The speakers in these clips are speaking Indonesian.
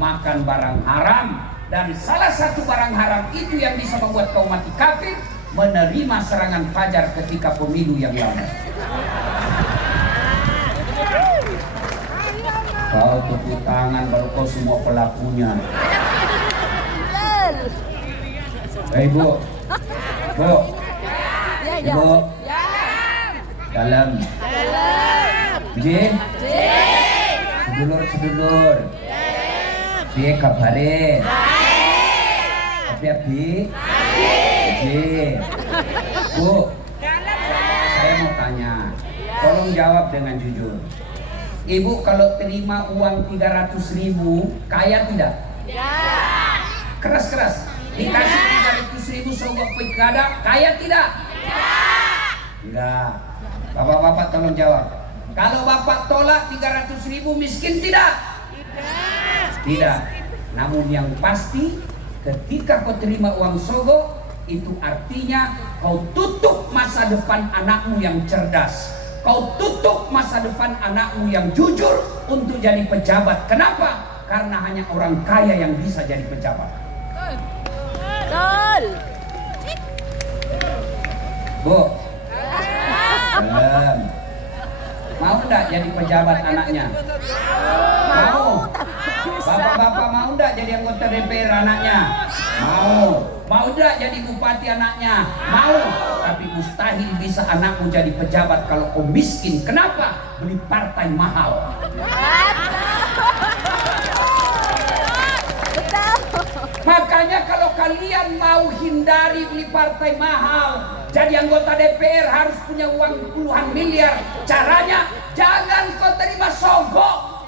makan barang haram. Dan salah satu barang haram itu yang bisa membuat kau mati kafir, menerima serangan fajar ketika pemilu yang lama. Kau tepuk tangan kalau kau semua pelakunya. Hei Bu, Bu, Ibu, dalam, J, sedulur, piye kabare? Abi, J, Bu, saya mau tanya, tolong jawab dengan jujur. Ibu kalau terima uang 300.000, kaya tidak? Ya. Keras. Dikasih 300.000 sogok pilkada, kaya tidak? Ya. Tidak. Bapak-bapak tolong jawab. Kalau bapak tolak 300.000 miskin tidak? Tidak. Namun yang pasti ketika kau terima uang sogok, itu artinya kau tutup masa depan anakmu yang cerdas. Kau tutup masa depan anakmu yang jujur untuk jadi pejabat. Kenapa? Karena hanya orang kaya yang bisa jadi pejabat. Betul. Bu, belum. Mau enggak jadi pejabat anaknya? Mau. Bapak-bapak mau enggak jadi anggota DPR anaknya? Mau. Mau enggak jadi bupati anaknya? Mau. Tapi mustahil bisa anakmu jadi pejabat kalau kau miskin. Kenapa? Beli partai mahal. Makanya kalau kalian mau hindari beli partai mahal, jadi anggota DPR harus punya uang puluhan miliar. Caranya jangan kau terima sogok.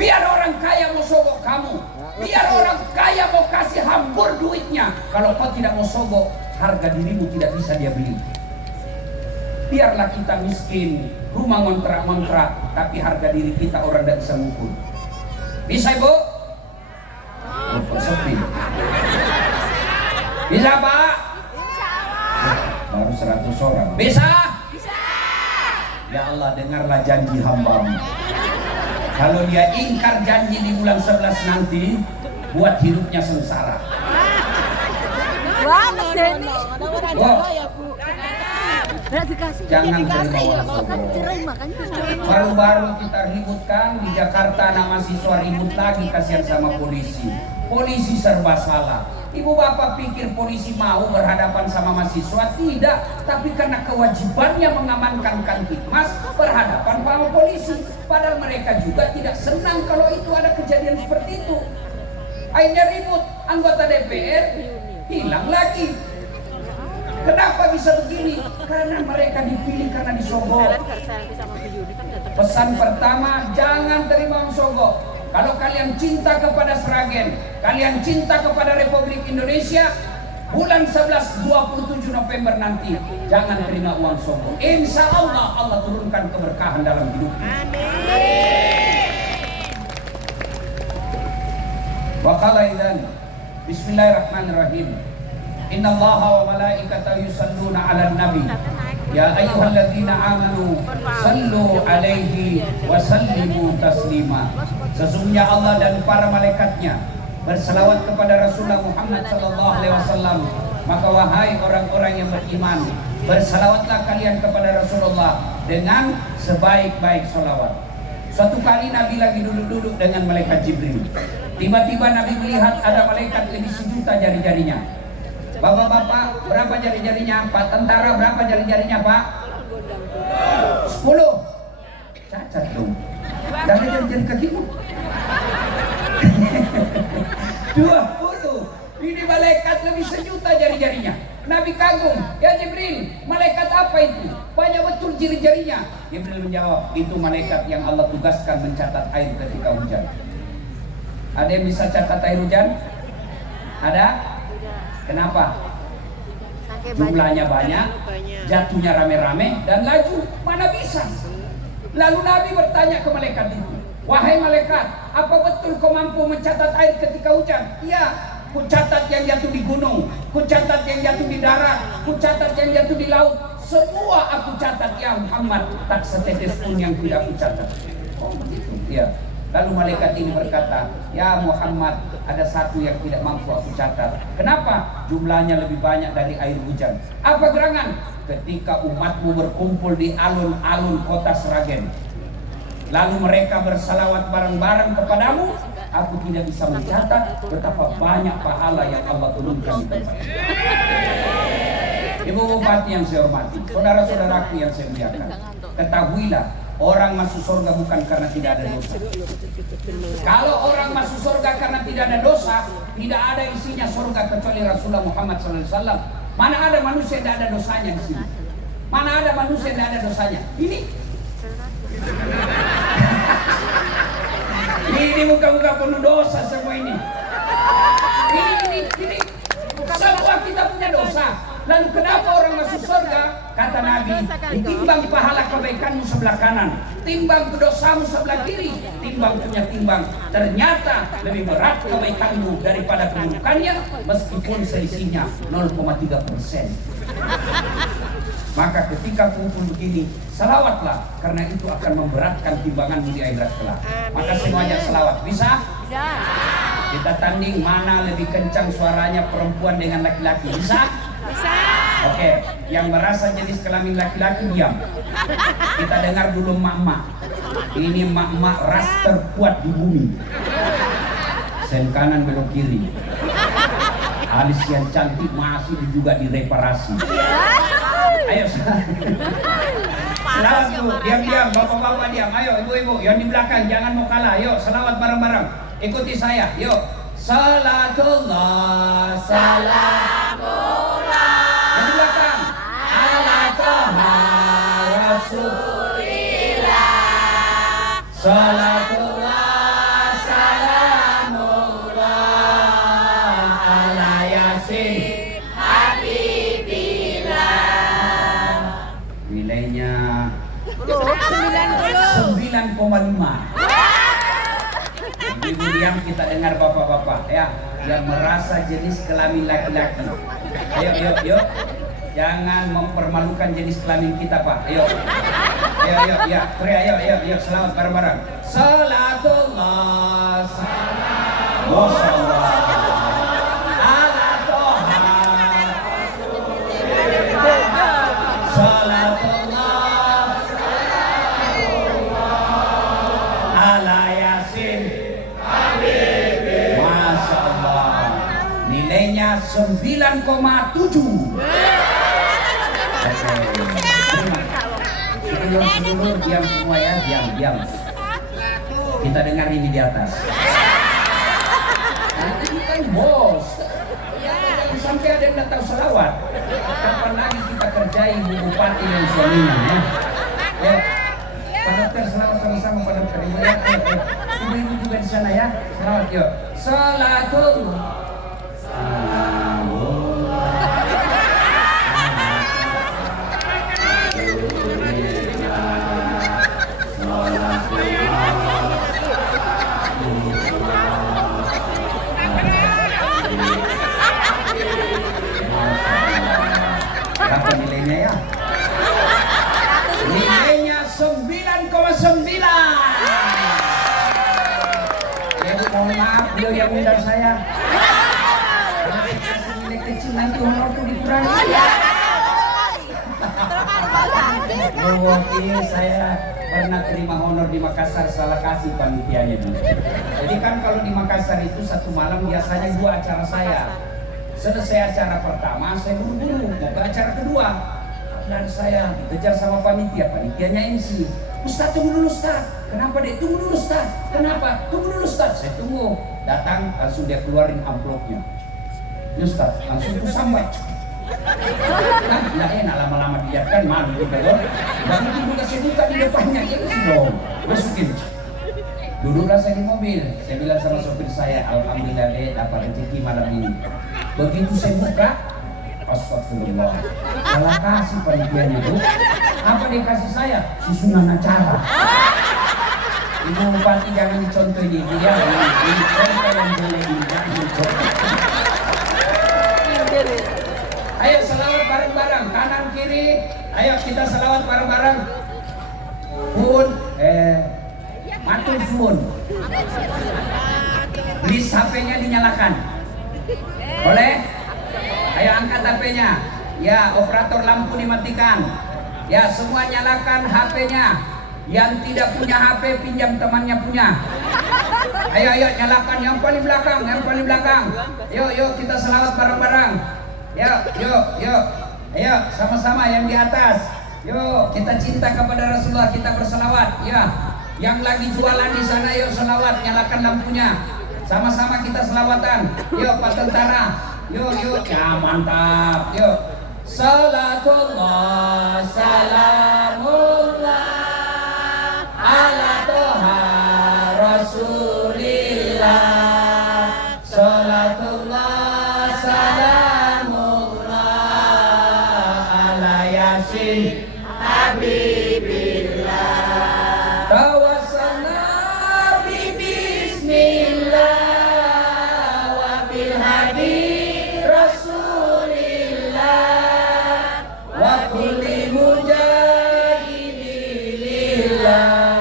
Biar orang kaya mau sogok kamu. Biar orang kaya mau kasih hambur duitnya. Kalau kau tidak mau sogok, harga dirimu tidak bisa dia beli. Biarlah kita miskin, rumah ngontrak-ngontrak, tapi harga diri kita orang tidak bisa mengukur. Bisa Ibu? Oh, sepi. Bisa Pak? Baru 100 orang. Bisa? Ya Allah, dengarlah janji hamba-Mu. Kalau dia ingkar janji di bulan 11 nanti, buat hidupnya sengsara. Wah, Mas Denny. Jangan terima. Baru-baru kita ributkan di Jakarta, anak mahasiswa ribut lagi, kasihan sama polisi. Polisi serba salah. Ibu bapak pikir polisi mau berhadapan sama mahasiswa? Tidak. Tapi karena kewajibannya mengamankan Kamtipmas, berhadapan sama polisi. Padahal mereka juga tidak senang kalau itu ada kejadian seperti itu. Akhirnya ribut, anggota DPR hilang lagi. Kenapa bisa begini? Karena mereka dipilih karena disogok. Pesan pertama, jangan terima sogok. Kalau kalian cinta kepada Sragen, kalian cinta kepada Republik Indonesia, bulan 11 27 November nanti jangan terima uang sogok. Insya Allah Allah turunkan keberkahan dalam hidup. Wa qala idzan bismillahirrahmanirrahim. Innallaha wa malaikatahu yusalluna 'alan nabi. Ya ayyuhalladzina amanu sallu 'alaihi wa sallimu taslima. Sesungguhnya Allah dan para malaikatnya berselawat kepada Rasulullah Muhammad sallallahu alaihi wasallam. Maka wahai orang-orang yang beriman, berselawatlah kalian kepada Rasulullah dengan sebaik-baik selawat. Suatu kali Nabi lagi duduk-duduk dengan malaikat Jibril. Tiba-tiba Nabi melihat ada malaikat lebih 1 juta jari-jarinya. Bapak-bapak, berapa jari-jarinya? Pak tentara, berapa jari-jarinya Pak? 10. Cacat dong. Dan jari-jari kakimu 20. Ini malaikat lebih 1 juta jari-jarinya. Nabi kagum, ya Jibril, malaikat apa itu? Banyak betul jari-jarinya. Jibril menjawab, itu malaikat yang Allah tugaskan mencatat air ketika hujan. Ada yang bisa catat air hujan? Ada? Kenapa? Jumlahnya banyak, jatuhnya rame-rame, dan laju. Mana bisa? Lalu Nabi bertanya ke malaikat itu, wahai malaikat, apa betul kau mampu mencatat air ketika hujan? Iya, ku catat yang jatuh di gunung, ku catat yang jatuh di darat, ku catat yang jatuh di laut. Semua aku catat ya Muhammad, tak setetes pun yang tidak ku catat. Oh begitu? Iya. Lalu malaikat ini berkata, ya Muhammad, ada satu yang tidak mampu aku catat. Kenapa? Jumlahnya lebih banyak dari air hujan. Apa gerangan? Ketika umatmu berkumpul di alun-alun kota Sragen, lalu mereka bersalawat bareng-bareng kepadamu, aku tidak bisa mencatat betapa banyak pahala yang Allah turunkan di tempat ini. Ibu Bupati yang saya hormati, saudara-saudaraku yang saya muliakan, ketahuilah, orang masuk surga bukan karena tidak ada dosa. Kalau orang masuk surga karena tidak ada dosa, tidak ada isinya surga kecuali Rasulullah Muhammad SAW. Mana ada manusia yang tidak ada dosanya di sini? Mana ada manusia yang tidak ada dosanya? Ini muka-muka penuh dosa semua ini. Ini semua kita punya dosa. Lalu kenapa orang masuk surga? Kata Nabi, ditimbang pahala kebaikanmu sebelah kanan, timbang dosamu sebelah kiri, timbang punya timbang. Ternyata lebih berat kebaikanmu daripada keburukannya, meskipun selisihnya 0,3%. Maka ketika kumpul begini, salawatlah, karena itu akan memberatkan timbanganmu di akhirat kelak. Maka semuanya salawat. Bisa? Bisa. Kita tanding mana lebih kencang suaranya perempuan dengan laki-laki. Bisa? Bisa. Oke, yang merasa jenis kelamin laki-laki diam. Kita dengar dulu mak-mak. Ini mak-mak ras terkuat di bumi. Sen kanan belok kiri. Alis yang cantik masih juga direparasi. Ayo selawat bu, diam-diam, bapak-bapak diam. Ayo ibu-ibu yang di belakang jangan mau kalah. Yuk selawat bareng-bareng. Ikuti saya. Yuk. Salatullah, salamullah. Yang di belakang. Ala toha rasulillah. Salatullah, salamullah. Ala yasin habibillah. Nilainya 9,5. Ibu diam, kita dengar bapak-bapak ya, yang merasa jenis kelamin laki-laki. Ayo. Jangan mempermalukan jenis kelamin kita, Pak. Ayo. Ayo, selawat bareng-bareng. Salatullah, salamullah. Ala toha salatullah, ala yasin. Masya Allah, nilainya 9,7. Sedulur diam semua ya, diam. Kita dengar ini di atas. Ini kan bos. Sampai ada yang datang selawat. Kapan lagi kita kerjai Bu Bupati dan suaminya ya? Ya. Pak Dokter selawat sama-sama Pak Dokter. Ibu-ibu juga di sana ya. Selawat yuk. Salatullah. Berapa nilainya ya? Nilainya 9,9. Ya Bu, mohon maaf beliau yang undang saya. Kalau saya kasih nilai kecil nanti honor tuh dikurangi. Saya pernah terima honor di Makassar, salah kasih panitianya dulu. Jadi kan kalau di Makassar itu satu malam biasanya 2 acara saya. Selesai acara pertama, saya buru-buru mau ke acara kedua. Dan saya dikejar sama panitianya MC. Ustaz, tunggu dulu Ustaz. Kenapa dek? Tunggu dulu Ustaz. Kenapa? Tunggu dulu Ustaz. Saya tunggu. Datang, langsung dia keluarin amplopnya. Ini Ustaz, langsung ku sambat. Nah, nggak enak lama-lama dilihat kan, malu gitu loh. Dan mungkin juga saya buka di depannya, ya sih dong. Masukin. Duduklah saya di mobil. Saya bilang sama sopir saya, alhamdulillah deh dapat rezeki malam ini. Begitu saya buka, astagfirullah, salah kasih panitianya Bu. Apa dia kasih saya? Susunan acara. Ibu Bupati jangan dicontoh ini, dia ini contoh yang jelek ini, jangan dicontoh. Ayo selawat bareng-bareng, kanan kiri. Ayo kita selawat bareng-bareng. Pun Matur suwun. List HP-nya dinyalakan. Boleh? Ayo angkat HP-nya. Ya, operator lampu dimatikan. Ya, semua nyalakan HP-nya. Yang tidak punya HP pinjam temannya punya. Ayo nyalakan yang paling belakang, Yuk kita selawat bareng-bareng. Yuk. Ayo sama-sama yang di atas. Yuk kita cinta kepada Rasulullah, kita berselawat. Ya, yang lagi jualan di sana yuk selawat, nyalakan lampunya. Sama-sama kita selawatan. Yuk Pak Tentara. Yuk. Ya mantap. Yuk. Salatullah salamullah ala toha rasulillah. Salatullah salamullah ala yasin habibillah. Tawassalna bi bismillah wa bil hadi rasulillah wa kulli mujahidin lillah.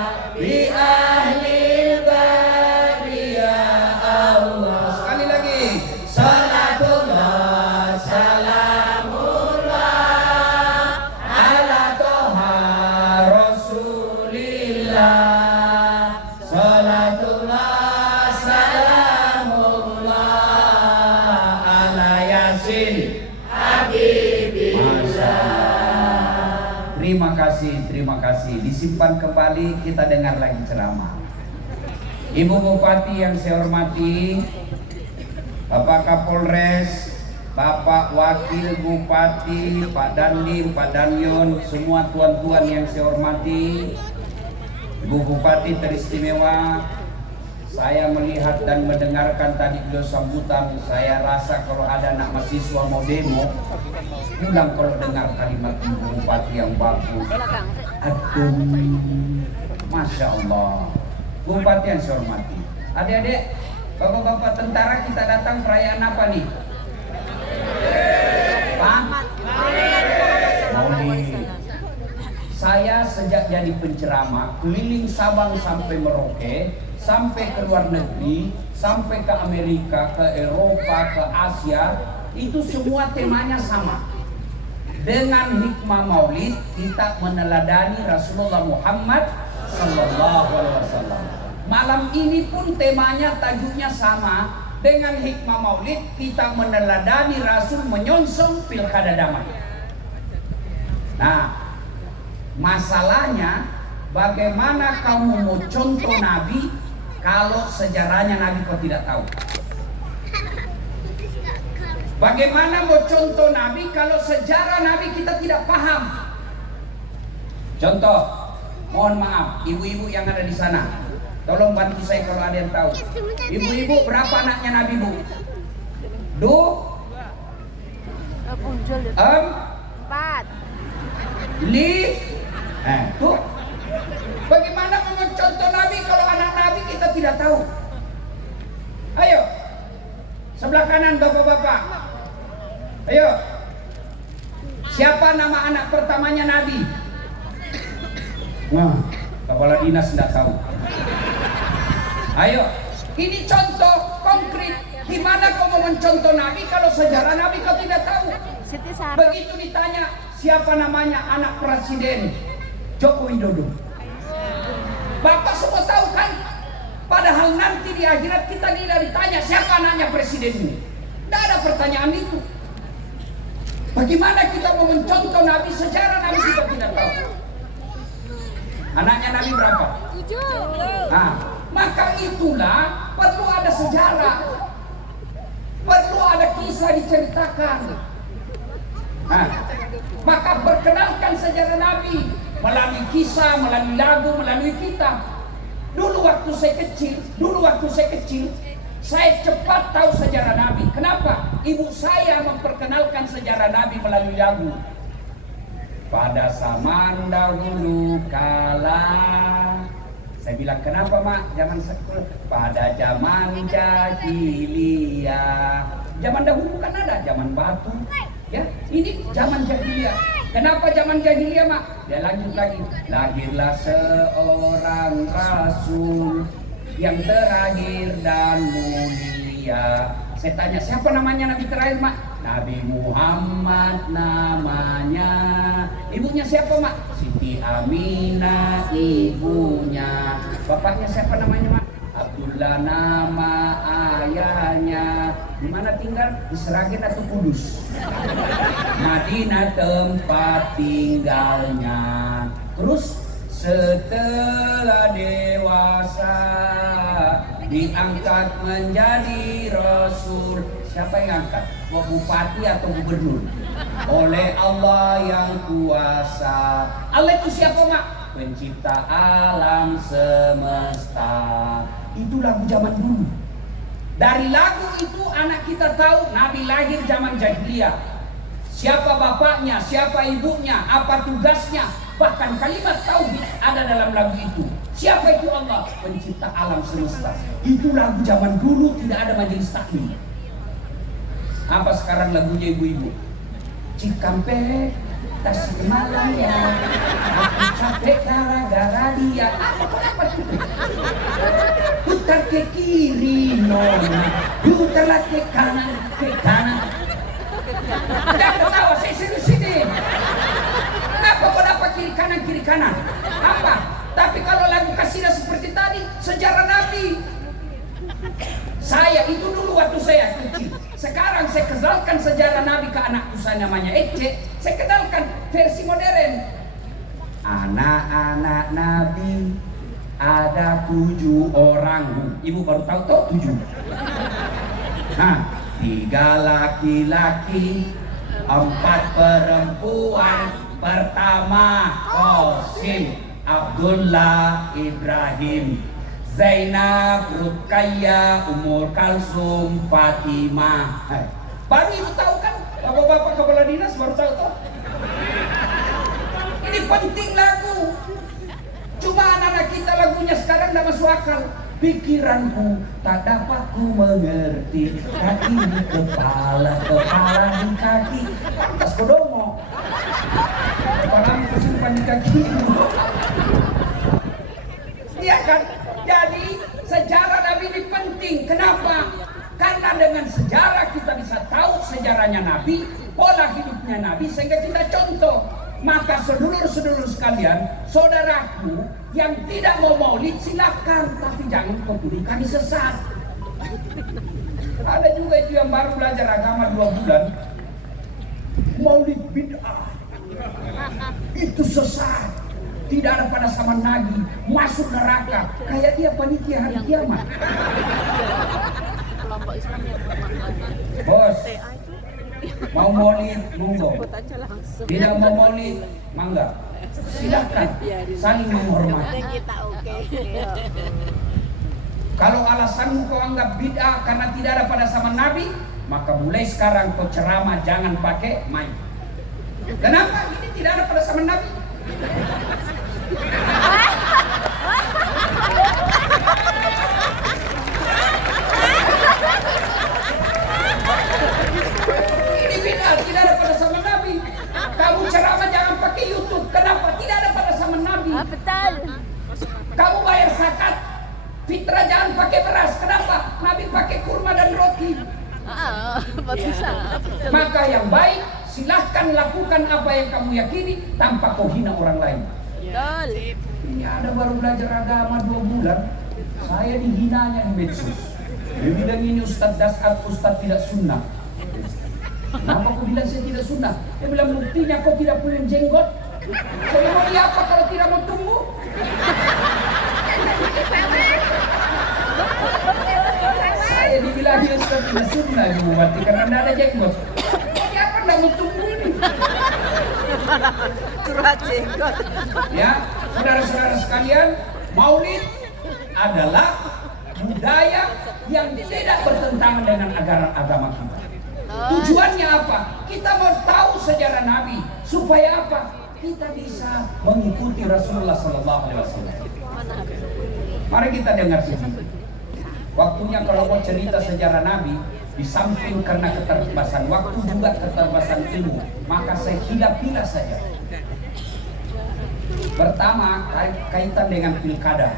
Terima kasih. Disimpan kembali, kita dengar lagi ceramah. Ibu Bupati yang saya hormati, Bapak Kapolres, Bapak Wakil Bupati, Pak Dandim, Pak Danyon, semua tuan-tuan yang saya hormati, Ibu Bupati teristimewa. Saya melihat dan mendengarkan tadi beliau sambutan, saya rasa kalau ada anak mahasiswa mau demo, pulang kalau dengar kalimat Ibu Bupati yang bagus. Aduh, Masya Allah. Bupati yang saya hormati. Adik-adik, bapak-bapak tentara, kita datang perayaan apa nih? Pak? Maulid. Saya sejak jadi penceramah, keliling Sabang sampai Merauke, sampai ke luar negeri, sampai ke Amerika, ke Eropa, ke Asia, itu semua temanya sama. Dengan hikmah maulid kita meneladani Rasulullah Muhammad sallallahu alaihi wasallam. Malam ini pun temanya, tajuknya sama. Dengan hikmah maulid kita meneladani Rasul menyongsong pilkada damai. Nah, masalahnya bagaimana kamu mau contoh Nabi kalau sejarahnya Nabi kau tidak tahu? Bagaimana mau contoh Nabi kalau sejarah Nabi kita tidak paham? Contoh, mohon maaf, ibu-ibu yang ada di sana, tolong bantu saya kalau ada yang tahu. Ibu-ibu, berapa anaknya Nabi, Bu? Empat. Tuh. Bagaimana mau contoh Nabi kalau anak Nabi kita tidak tahu? Ayo, sebelah kanan bapak-bapak. Ayo, siapa nama anak pertamanya Nabi? Wah, kepala dinas tidak tahu. Ayo, ini contoh konkret. Gimana kau mau mencontoh Nabi kalau sejarah Nabi kau tidak tahu? Begitu ditanya siapa namanya anak presiden Joko Widodo, bapak semua tahu kan? Padahal nanti di akhirat kita tidak ditanya siapa anaknya presiden ini. Tidak ada pertanyaan itu. Bagaimana kita mau mencontoh Nabi, sejarah Nabi kita tidak tahu. Anaknya Nabi berapa? 7. Nah, maka itulah perlu ada sejarah, perlu ada kisah diceritakan. Nah, maka perkenalkan sejarah Nabi melalui kisah, melalui lagu, melalui kita. Dulu waktu saya kecil, saya cepat tahu sejarah Nabi. Kenapa? Ibu saya memperkenalkan sejarah Nabi melalui lagu. Pada zaman dahulu kala. Saya bilang, kenapa mak? Zaman sekolah. Pada zaman jahiliyah. Zaman dahulu bukan ada, zaman batu. Ya, ini zaman jahiliyah. Kenapa zaman jahiliyah, Mak? Dia lanjut lagi. Lahirlah seorang rasul yang terakhir dan mulia. Saya tanya, siapa namanya Nabi terakhir, Mak? Nabi Muhammad namanya. Ibunya siapa, Mak? Siti Aminah ibunya. Bapaknya siapa namanya, Mak? Abdullah nama ayahnya. Di mana tinggal? Di Seragen atau Kudus? Madinah tempat tinggalnya. Terus setelah dewasa diangkat menjadi rasul. Siapa yang angkat? Bupati atau gubernur? Oleh Allah yang kuasa. Allah itu siapa, Mak? Pencipta alam semesta. Itu lagu zaman dulu. Dari lagu itu anak kita tahu Nabi lahir zaman jahiliyah. Siapa bapaknya, siapa ibunya, apa tugasnya. Bahkan kalimat tauhid ada dalam lagu itu. Siapa itu Allah? Pencipta alam semesta. Itu lagu zaman dulu, tidak ada majelis taklim. Apa sekarang lagunya ibu-ibu? Cikampek, Tasikmalaya, aku capek gara-gara dia. Apa itu? Putar ke kiri, nona. Putarlah ke kanan, ke kanan. Jangan ketawa, saya serius ini. Kenapa kau dapat kiri kanan? Apa? Tapi kalau lagu kasidah seperti tadi, sejarah Nabi. Saya itu dulu waktu saya kecil. Sekarang saya kenalkan sejarah Nabi ke anakku, saya namanya Ece. Saya kenalkan versi modern. Anak-anak Nabi ada 7 orang. Ibu baru tahu tuh 7. Nah, 3 laki-laki, 4 perempuan. Pertama Qasim, Abdullah, Ibrahim, Zainab, Ruqayyah, Umur Kalsum, Fatimah. Baru ibu tahu kan? Bapak-bapak kepala dinas baru tahu toh? Ini penting lagu. Cuma anak-anak kita lagunya sekarang tidak masuk akal. Pikiranku tak dapat ku mengerti. Kaki di kepala, kepala di kaki. Pantas kodomo. Kepalamu kesimpan di kaki. Iya kan? Jadi sejarah Nabi ini penting. Kenapa? Karena dengan sejarah kita bisa tahu sejarahnya Nabi, pola hidupnya Nabi, sehingga kita contoh. Maka sedulur-sedulur sekalian, saudaraku yang tidak mau maulid silakan, tapi jangan kau tuduh kami sesat. Ada juga itu yang baru belajar agama 2 bulan, maulid bid'ah, itu sesat. Tidak ada pada zaman Nabi, masuk neraka. Kayak dia panitia hari kiamat. Bos, mau maulid, monggo. Tidak mau maulid, mangga. Silakan, saling menghormati. Kalau alasanmu kau anggap bid'ah karena tidak ada pada zaman Nabi, maka mulai sekarang kau ceramah jangan pakai mic. Kenapa? Ini tidak ada pada zaman Nabi. Ini bid'ah, tidak ada pada zaman Nabi. Kamu ceramah jangan pakai YouTube. Kenapa? Tidak ada pada zaman Nabi. Betul. Kamu bayar zakat, fitrah jangan pakai beras. Kenapa? Nabi pakai kurma dan roti. Bisa. Maka yang baik, silahkan lakukan apa yang kamu yakini tanpa kau hina orang lain. Betul. Ini ada baru belajar agama 2 bulan, saya dihinanya di medsos. Dia bilang ini Ustadz Dasar, Ustadz tidak sunnah. Kenapa kau bilang saya tidak sunnah? Dia bilang buktinya kau tidak punya jenggot. Saya mau apa kalau tidak mau tumbuh? Saya dibilang dia Ustadz tidak sunnah, Ibu Mati, karena tidak ada jenggot. Ini apa tidak mau tumbuh ini? Curhat jenggot. Ya, saudara-saudara sekalian, maulid adalah budaya yang tidak bertentangan dengan agama kita. Tujuannya apa? Kita mau tahu sejarah Nabi supaya apa? Kita bisa mengikuti Rasulullah SAW. Mari kita dengar sedikit. Waktunya kalau mau cerita sejarah Nabi, Di samping karena keterbatasan waktu juga keterbatasan ilmu, maka saya pilih saja. Pertama, kaitan dengan pilkada.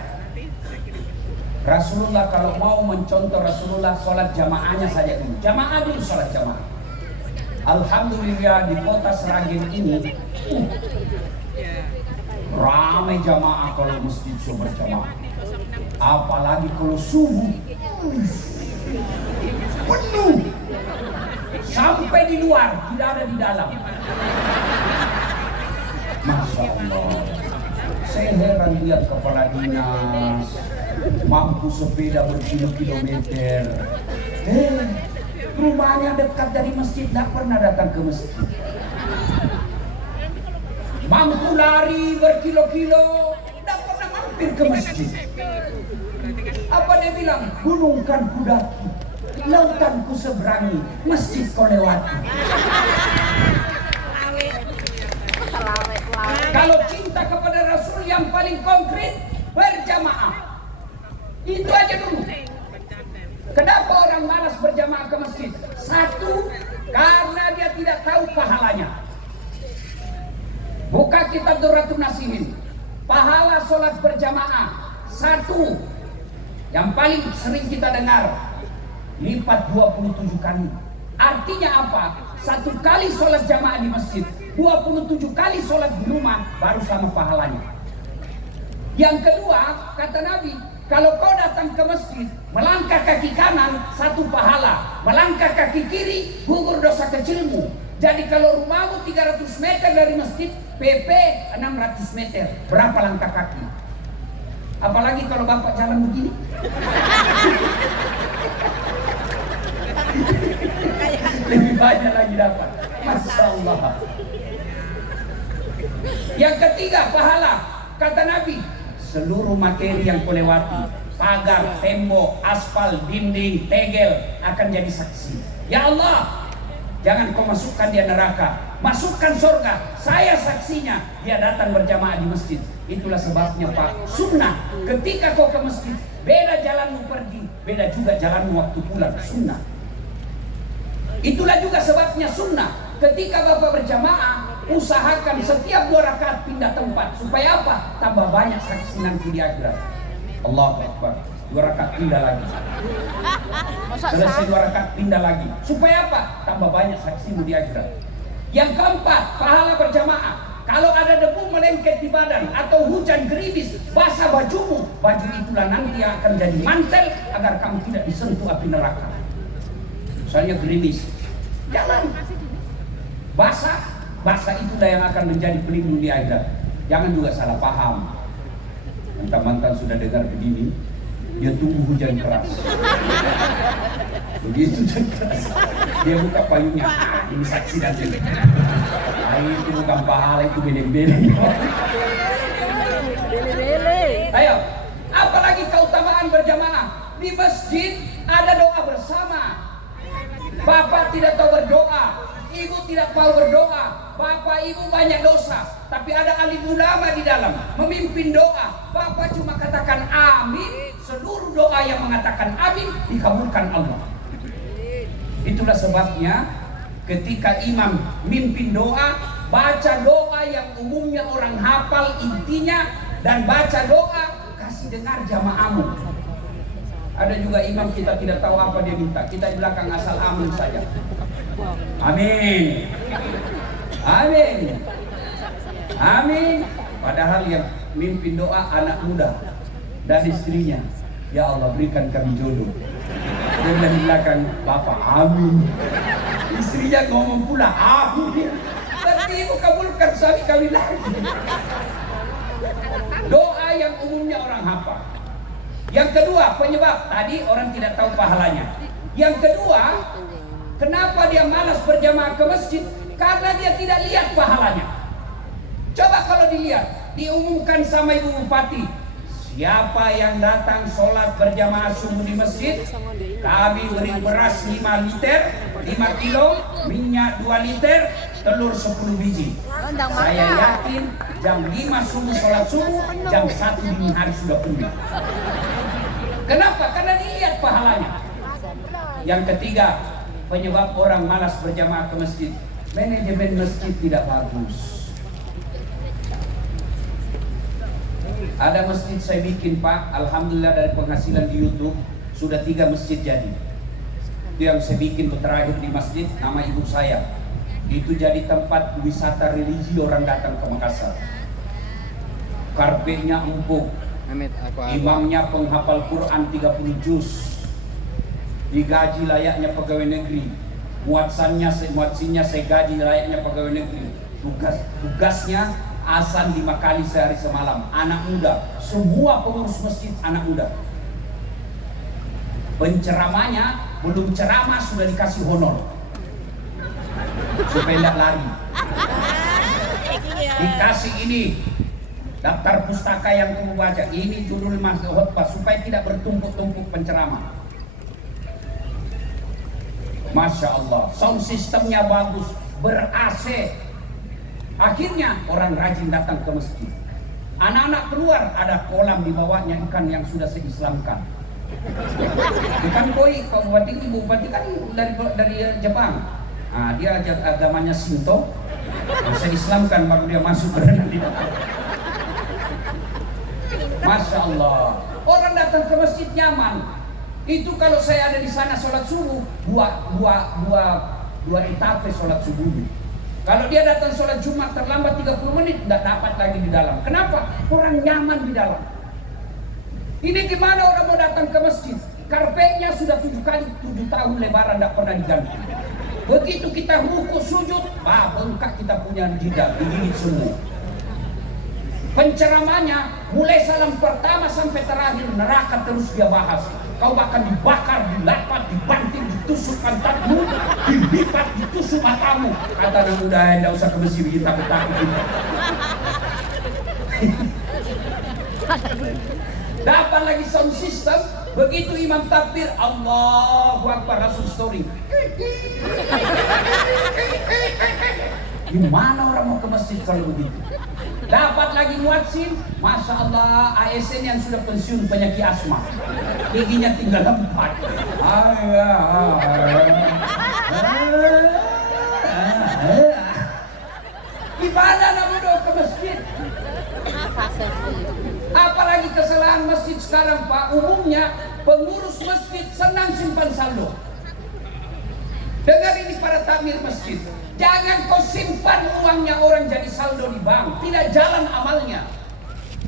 Rasulullah kalau mau mencontoh Rasulullah sholat jamaahnya saja dulu. Jamaah dulu sholat jamaah. Alhamdulillah di kota Sragen ini ramai jamaah kalau masjid berjamaah. Apalagi kalau subuh penuh sampai di luar, tidak ada di dalam. Masya Allah, saya heran lihat kepala dinas mampu sepeda berkilo-kilometer, rumahnya dekat dari masjid, tidak pernah datang ke masjid. Mampu lari berkilo-kilo, tidak pernah mampir ke masjid. Apa dia bilang? Gunung kan ku daki, lautan ku seberangi, masjid kau lewati. Kalau cinta kepada Rasul yang paling konkret, berjamaah. Itu aja dulu. Kenapa orang malas berjamaah ke masjid? Satu, karena dia tidak tahu pahalanya. Buka kitab Durratun Nasihin. Pahala sholat berjamaah. Satu, yang paling sering kita dengar, lipat 27 kali. Artinya apa? Satu kali sholat jamaah di masjid, 27 kali sholat di rumah, baru sama pahalanya. Yang kedua, kata Nabi, kalau kau datang ke masjid, melangkah kaki kanan, satu pahala. Melangkah kaki kiri, gugur dosa kecilmu. Jadi kalau rumahmu 300 meter dari masjid, PP 600 meter. Berapa langkah kaki? Apalagi kalau bapak jalan begini. Lebih banyak lagi dapat. Masya Allah. Yang ketiga, pahala. Kata Nabi, seluruh materi yang kau lewati, pagar, tembok, aspal, dinding, tegel, akan jadi saksi. Ya Allah, jangan kau masukkan dia neraka, masukkan surga. Saya saksinya, dia datang berjamaah di masjid. Itulah sebabnya Pak, sunnah. Ketika kau ke masjid, beda jalanmu pergi, beda juga jalanmu waktu pulang. Sunnah. Itulah juga sebabnya sunnah. Ketika Bapak berjamaah, usahakan setiap 2 rakaat pindah tempat. Supaya apa? Tambah banyak saksi nanti di akhirat. Allahu Akbar. 2 rakaat pindah lagi. Selesai 2 rakaat pindah lagi. Supaya apa? Tambah banyak saksimu di akhirat. Yang keempat, pahala berjamaah. Kalau ada debu melengket di badan atau hujan gerimis basah bajumu, baju itulah nanti akan jadi mantel agar kamu tidak disentuh api neraka. Misalnya gerimis, jangan basah itulah yang akan menjadi pelindung di akhirat. Jangan juga salah paham. Mantan-mantan sudah dengar begini, dia tunggu hujan keras. Begitu hujan keras, dia buka payungnya. Ini saksi nanti. Itu bukan pahala, itu beleng-beleng. Ayo, apalagi keutamaan berjamaah. Di masjid ada doa bersama. Bapak tidak tahu berdoa, ibu tidak mau berdoa, bapak ibu banyak dosa, tapi ada alim ulama di dalam memimpin doa. Bapak cuma katakan amin, seluruh doa yang mengatakan amin dikabulkan Allah. Itulah sebabnya ketika imam mimpin doa, baca doa yang umumnya orang hafal intinya, dan baca doa kasih dengar jamaahmu. Ada juga imam kita tidak tahu apa dia minta, kita di belakang asal amin saja. Amin, amin, amin. Padahal yang mimpin doa anak muda dan istrinya. Ya Allah, berikan kami jodoh. Dia bilang di belakang, Bapak amin. Istrinya ngomong pula amin. Tapi ibu kabulkan suami kami lagi. Doa yang umumnya orang hafal. Yang kedua, penyebab tadi orang tidak tahu pahalanya. Yang kedua, kenapa dia malas berjamaah ke masjid? Karena dia tidak lihat pahalanya. Coba kalau dilihat, diumumkan sama Ibu Bupati, siapa yang datang sholat berjamaah subuh di masjid, kami beri beras 5 liter, 5 kilo, minyak 2 liter, telur 10 biji. Saya yakin jam 5 subuh sholat subuh, jam 1 dini hari sudah penuh. Kenapa? Karena dilihat pahalanya. Yang ketiga, penyebab orang malas berjamaah ke masjid, manajemen masjid tidak bagus. Ada masjid saya bikin Pak, alhamdulillah dari penghasilan di YouTube sudah 3 masjid jadi. Itu yang saya bikin terakhir di masjid nama ibu saya. Itu jadi tempat wisata religi orang datang ke Makassar. Karpetnya empuk, imamnya penghafal Quran 30 juz, digaji layaknya pegawai negeri, muadzinnya saya gaji layaknya pegawai negeri. Tugasnya azan 5 kali sehari semalam. Anak muda, semua pengurus masjid anak muda. Penceramanya belum ceramah sudah dikasih honor supaya tidak lari. Dikasih ini daftar pustaka yang kamu baca, ini judul masuk khutbah supaya tidak bertumpuk-tumpuk penceramah. Masya Allah, sound sistemnya bagus, ber-AC. Akhirnya orang rajin datang ke masjid. Anak-anak keluar, ada kolam di bawahnya ikan yang sudah saya Islamkan. Ikan koi, kalau bupati ibu bupati kan dari Jepang. Nah, dia agamanya Shinto. Saya Islamkan baru dia masuk berenang di dalam. Masya Allah, orang datang ke masjid nyaman. Itu kalau saya ada di sana sholat subuh, dua etape sholat subuh. Kalau dia datang sholat Jumat terlambat 30 menit, tidak dapat lagi di dalam. Kenapa? Orang nyaman di dalam. Ini gimana orang mau datang ke masjid? Karpetnya sudah 7 tahun lebaran tidak pernah diganti. Begitu kita ruku sujud, bengkak kita punya jidat, digigit semua. Penceramanya mulai salam pertama sampai terakhir neraka terus dia bahas. Kau bahkan dibakar, dilapat, dibanting, ditusuk pantatmu, dilipat, ditusuk matamu. Kata anak muda, tidak usah ke masjid, kita takut. Dapat lagi sound system, begitu imam takbir, Allahu Akbar, langsung story. Gimana orang mau ke masjid kalau begitu? Dapat lagi muadzin, Masya Allah, ASN yang sudah pensiun penyakit asma, giginya tinggal 4. Gimana nama doa ke masjid? Apalagi kesalahan masjid sekarang Pak, umumnya pengurus masjid senang simpan saldo. Dengar ini para takmir masjid, jangan kau simpan uangnya orang jadi saldo di bank, tidak jalan amalnya.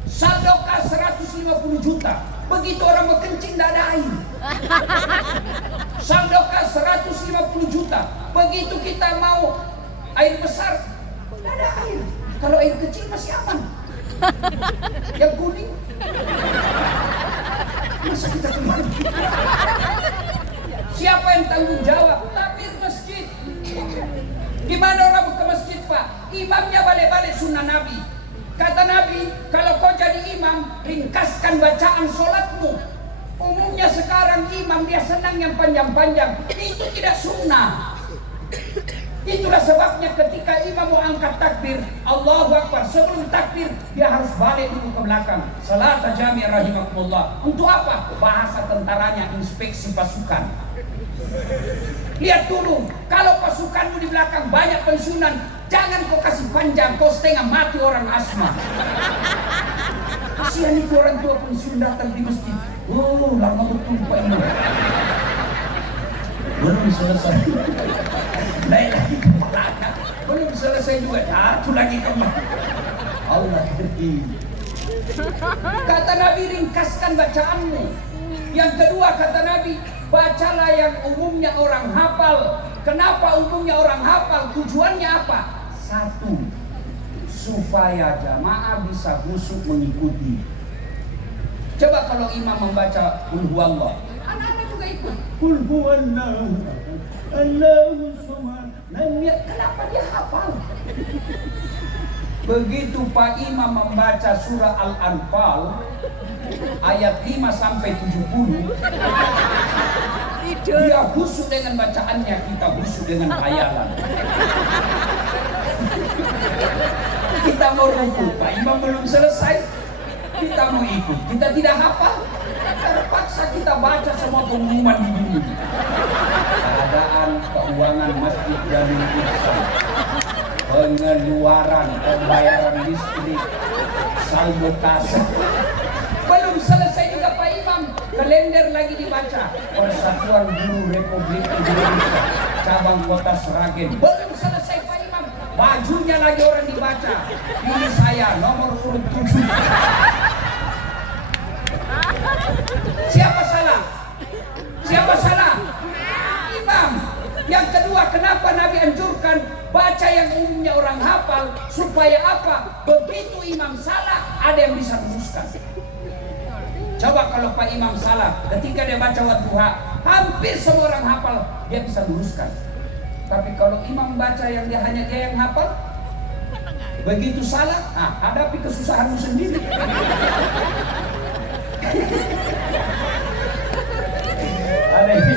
Saldo kas 150 juta, begitu orang mau kencing tidak ada air. Saldo kas 150 juta, begitu kita mau air besar tidak ada air. Kalau air kecil masih aman. Yang kuning masa kita kembali? Siapa yang tanggung jawab? Takmir masjid. Gimana orang ke masjid Pak? Imamnya balik-balik sunnah Nabi. Kata Nabi, kalau kau jadi imam, ringkaskan bacaan sholatmu. Umumnya sekarang imam dia senang yang panjang-panjang. Itu tidak sunnah. Itulah sebabnya ketika imam mau angkat takbir, Allahu Akbar, sebelum takbir dia harus balik dulu ke belakang. Salat jami' rahimakumullah. Untuk apa? Bahasa tentaranya inspeksi pasukan. Lihat dulu, kalau pasukanmu di belakang banyak pensiunan, jangan kau kasih panjang, kau setengah mati orang asma. Kasihan itu orang tua pensiun datang di masjid. Oh, lama betul Pak Imam. Belum selesai. Naik lagi ke belakang. Belum selesai juga, jatuh lagi kembali. Allah pergi. Kata Nabi, ringkaskan bacaanmu. Yang kedua kata Nabi, bacalah yang umumnya orang hafal. Kenapa umumnya orang hafal? Tujuannya apa? 1, supaya jamaah bisa khusyuk mengikuti. Coba kalau imam membaca Qul huwallah, anak-anak juga ikut. Qul huwallah, Allahu samad. Kenapa dia hafal? Begitu Pak Imam membaca surah Al-Anfal ayat 5 sampai 70, dia khusyuk dengan bacaannya, kita khusyuk dengan hayalan. Kita mau ruku, Pak Imam belum selesai, kita mau ikut, kita tidak hafal, terpaksa kita baca semua pengumuman di dunia. pengeluaran, pembayaran listrik, saldo kas. Belum selesai juga Pak Imam, kalender lagi dibaca. Persatuan Guru Republik Indonesia cabang Kota Sragen. Belum selesai Pak Imam, bajunya lagi orang dibaca. Ini saya nomor urut 7. Siapa salah? Siapa salah? Imam. Yang kedua, kenapa Nabi anjurkan baca yang umumnya orang hafal supaya apa? Begitu imam salah, ada yang bisa luruskan. Coba kalau Pak Imam salah ketika dia baca Wadduha, hampir semua orang hafal dia bisa luruskan. Tapi kalau imam baca yang hanya dia yang hafal, begitu salah, hadapi kesusahanmu sendiri. Ada ini,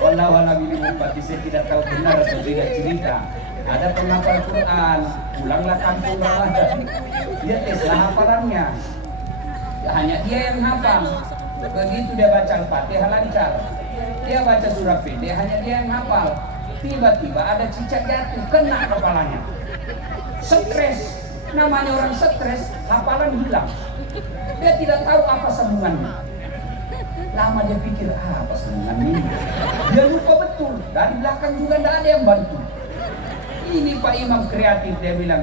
wallahu a'lam bishawab. Saya tidak tahu benar atau tidak cerita. Ada penghafal Quran, pulanglah kampung Ramadan. Dia teslah hafalannya. Hanya dia yang hafal. Begitu dia baca Al-Fatihah lancar. Dia baca surah pendek, hanya dia yang hafal. Tiba-tiba ada cicak jatuh, kena kepalanya. Stres. Namanya orang stres, hafalan hilang. Dia tidak tahu apa sambungannya. Lama dia pikir, apa sambungan ini? Dia lupa betul. Dari belakang juga tidak ada yang bantu. Ini Pak Imam kreatif, dia bilang,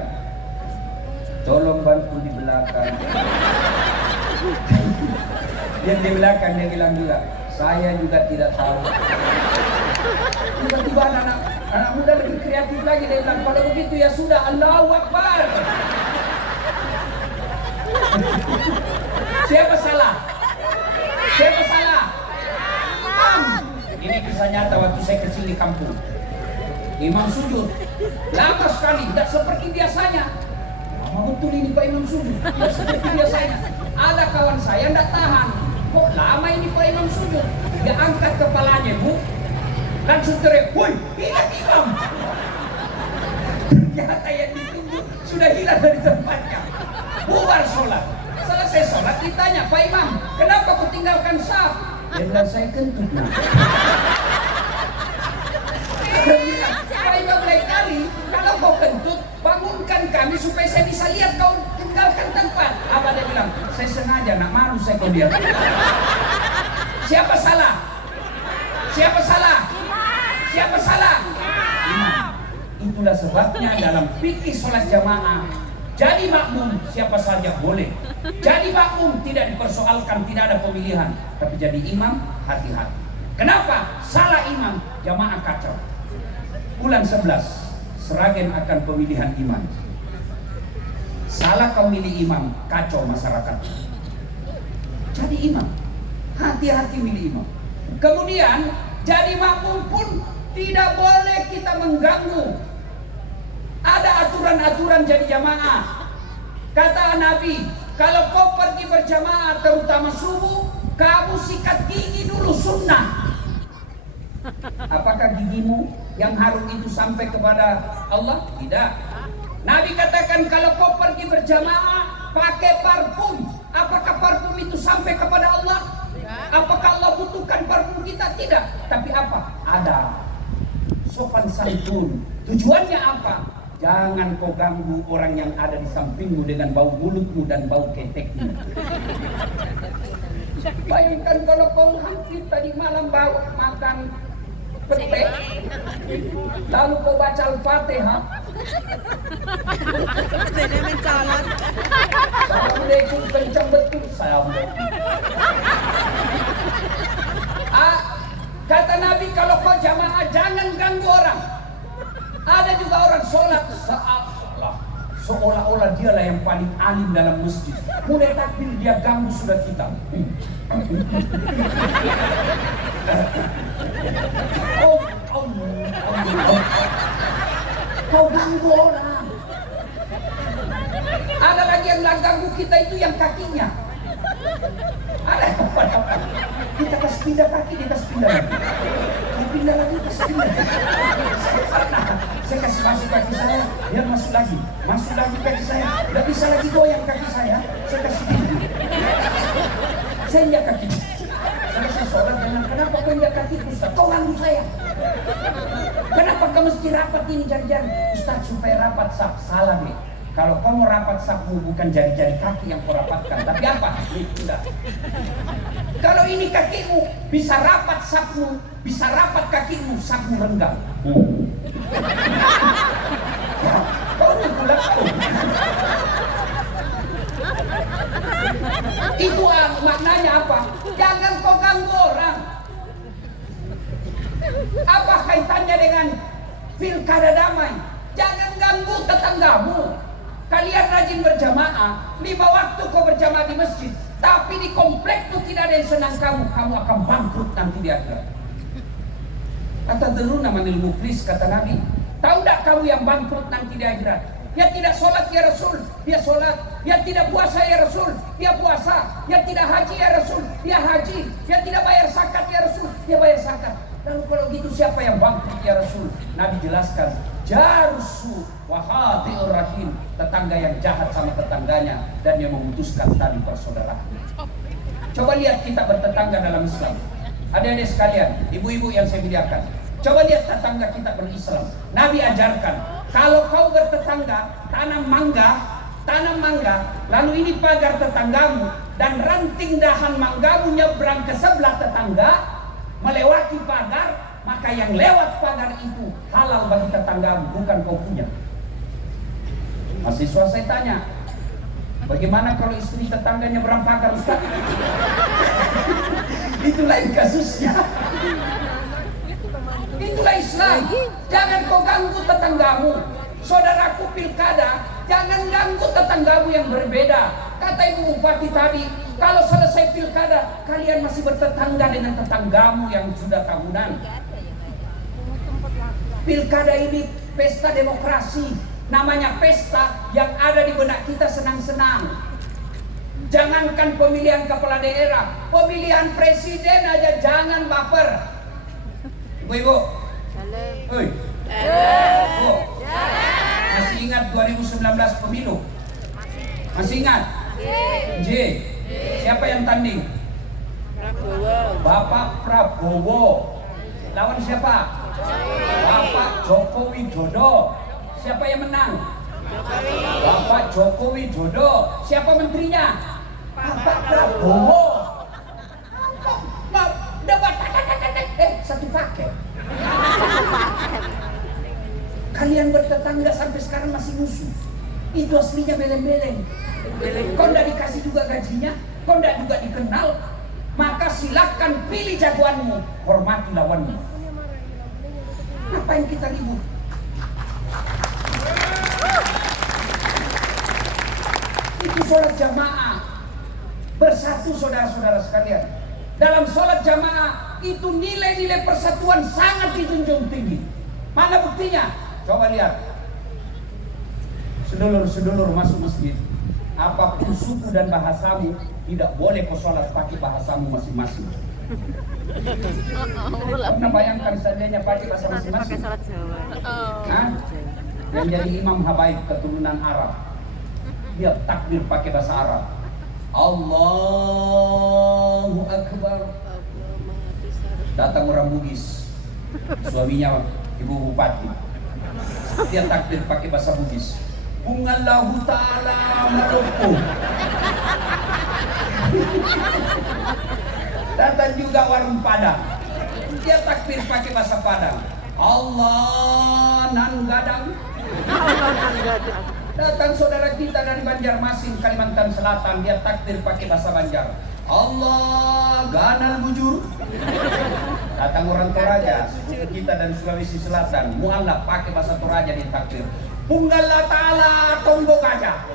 tolong bantu di belakang. Dia di belakang, dia bilang juga, saya juga tidak tahu. Tiba-tiba anak muda lebih kreatif lagi, dia bilang, kalau begitu ya sudah, Allahu Akbar. Siapa salah? Siapa salah? Imam. Ini kisah nyata waktu saya kecil di kampung. Imam sujud lama sekali, tidak seperti biasanya. Lama betul ini Pak Imam sujud, tidak seperti biasanya. Ada kawan saya tidak tahan, kok lama ini Pak Imam sujud. Dia angkat kepalanya, Bu, langsung teriak, woi, ingat Imam. Ternyata yang ditunggu sudah hilang dari tempatnya. Bubar sholat. Selesai sholat ditanya, Pak Imam, kenapa kau tinggalkan saf? Dia bilang, saya kentut. Pak Imam lain kali, kalau kau kentut, bangunkan kami supaya saya bisa lihat kau tinggalkan tempat. Apa dia bilang, saya sengaja, nak malu saya kau diam. Siapa salah? Siapa salah? Siapa salah? Imam. Itulah sebabnya dalam fikih sholat jamaah, jadi makmum siapa saja boleh. Jadi makmum tidak dipersoalkan, tidak ada pemilihan. Tapi jadi imam, hati-hati. Kenapa? Salah imam, jamaah kacau. Bulan 11, Sragen akan pemilihan imam. Salah kau milih imam, kacau masyarakat. Jadi imam, hati-hati milih imam. Kemudian, jadi makmum pun tidak boleh kita mengganggu. Ada aturan-aturan jadi jamaah. Kata Nabi, kalau kau pergi berjamaah terutama subuh, kamu sikat gigi dulu, sunnah. Apakah gigimu yang harum itu sampai kepada Allah? Tidak. Nabi katakan kalau kau pergi berjamaah pakai parfum, apakah parfum itu sampai kepada Allah? Apakah Allah butuhkan parfum kita? Tidak. Tapi apa? Ada sopan santun. Tujuannya apa? Jangan kau ganggu orang yang ada di sampingmu dengan bau mulutmu dan bau ketekmu. Bayangkan kalau kau hampir tadi malam bau makan petek, lalu kau baca Al-Fatihah. Assalamualaikum, kencang betul. Assalamualaikum. Kata Nabi, kalau kau jamaah jangan ganggu orang. Ada juga orang sholat seolah-olah dialah yang paling alim dalam masjid. Mulai takbir dia ganggu sudah kita. Kau ganggu orang. Ada lagi yang ganggu kita itu yang kakinya. Ada apa? Kita kasih pindah kaki, dia kasih pindah lagi. Dia pindah lagi, kasih pindah. Saya kasih masuk kaki saya, dia masuk lagi kaki saya. Tidak bisa lagi goyang kaki saya kasih pindah. Saya injak kaki. Saya sholat dengan kenapa kau injak kaki? Kau ganggu saya. Kenapa Kenapa kamu mesti rapat ini jari-jari? Ustaz, supaya rapat saf. Salah deh. Kalau kamu rapat sapmu bukan jari-jari kaki yang kau rapatkan, tapi apa? Tidak. Kalau ini kakimu bisa rapat sapmu, bisa rapat kakimu, sapmu renggang. Kau tengkulak kau. Itu maknanya apa? Jangan kau ganggu orang. Apa kaitannya dengan pilkada damai? Jangan ganggu tetanggamu. Kalian rajin berjamaah, 5 waktu kau berjamaah di masjid, tapi di komplekmu tidak ada yang senang kamu akan bangkrut nanti di akhirat. Kata teruna manil muflis, kata Nabi. Tahu tak kamu yang bangkrut nanti di akhirat? Dia tidak sholat ya Rasul, dia sholat. Dia tidak puasa ya Rasul, dia puasa. Dia tidak haji ya Rasul, dia haji. Dia tidak bayar zakat ya Rasul, dia bayar zakat. Lalu kalau gitu siapa yang bangkrut ya Rasul? Nabi jelaskan, jarusu wahatiur rahim, tetangga yang jahat sama tetangganya dan yang memutuskan tali persaudaraan. Coba lihat kita bertetangga dalam Islam. Adik-adik sekalian, ibu-ibu yang saya muliakan, coba lihat tetangga kita berislam. Nabi ajarkan, kalau kau bertetangga, tanam mangga, lalu ini pagar tetanggamu, dan ranting dahan manggamu nyebrang ke sebelah tetangga, melewati pagar, maka yang lewat pagar itu halal bagi tetanggamu, bukan kau punya. Mahasiswa saya tanya, bagaimana kalau istri tetangga nyebrang pagar, Ustaz? Itu lain kasusnya. Itulah Islam. Jangan kau ganggu tetanggamu. Saudaraku pilkada, jangan ganggu tetanggamu yang berbeda. Kata Ibu Bupati tadi, kalau selesai pilkada, kalian masih bertetangga dengan tetanggamu yang sudah tahunan. Pilkada ini pesta demokrasi. Namanya pesta yang ada di benak kita senang-senang. Jangankan pemilihan kepala daerah, pemilihan presiden aja jangan baper. Ibu-ibu, masih ingat 2019 pemilu? Masih ingat? J. Siapa yang tanding? Bapak Prabowo. Lawan siapa? Bapak Joko Widodo. Siapa yang menang? Bapak Joko Widodo. Siapa menterinya? Bapak Prabowo. Debat satu paket. Kalian bertetangga sampai sekarang masih musuh. Itu aslinya beleng-beleng. Kau tidak dikasih juga gajinya, kau tidak juga dikenal, maka silakan pilih jagoanmu, hormati lawanmu. Ngapain kita ribut? Itu sholat jamaah, bersatu saudara-saudara sekalian. Dalam sholat jamaah itu nilai-nilai persatuan sangat dijunjung tinggi. Mana buktinya? Coba lihat. Sedulur-sedulur masuk masjid, apapun suku dan bahasamu, tidak boleh kau sholat pakai bahasamu masing-masing. Pernah bayangkan seandainya pakai bahasa masing-masing? Nah, yang jadi imam habaib keturunan Arab, dia takbir pakai bahasa Arab. Allahu Akbar. Datang orang Bugis, suaminya Ibu Bupati, dia takbir pakai bahasa Bugis. Bungallahu ta'ala melukuh. Datang juga warung Padang, dia takbir pakai bahasa Padang. Allah nan gadang. Datang saudara kita dari Banjarmasin, Kalimantan Selatan, dia takbir pakai bahasa Banjar. Allah ganal bujur. Datang orang Toraja, suku kita dari Sulawesi Selatan, mualaf pakai bahasa Toraja di takbir. Punggala ta'ala tombok aja.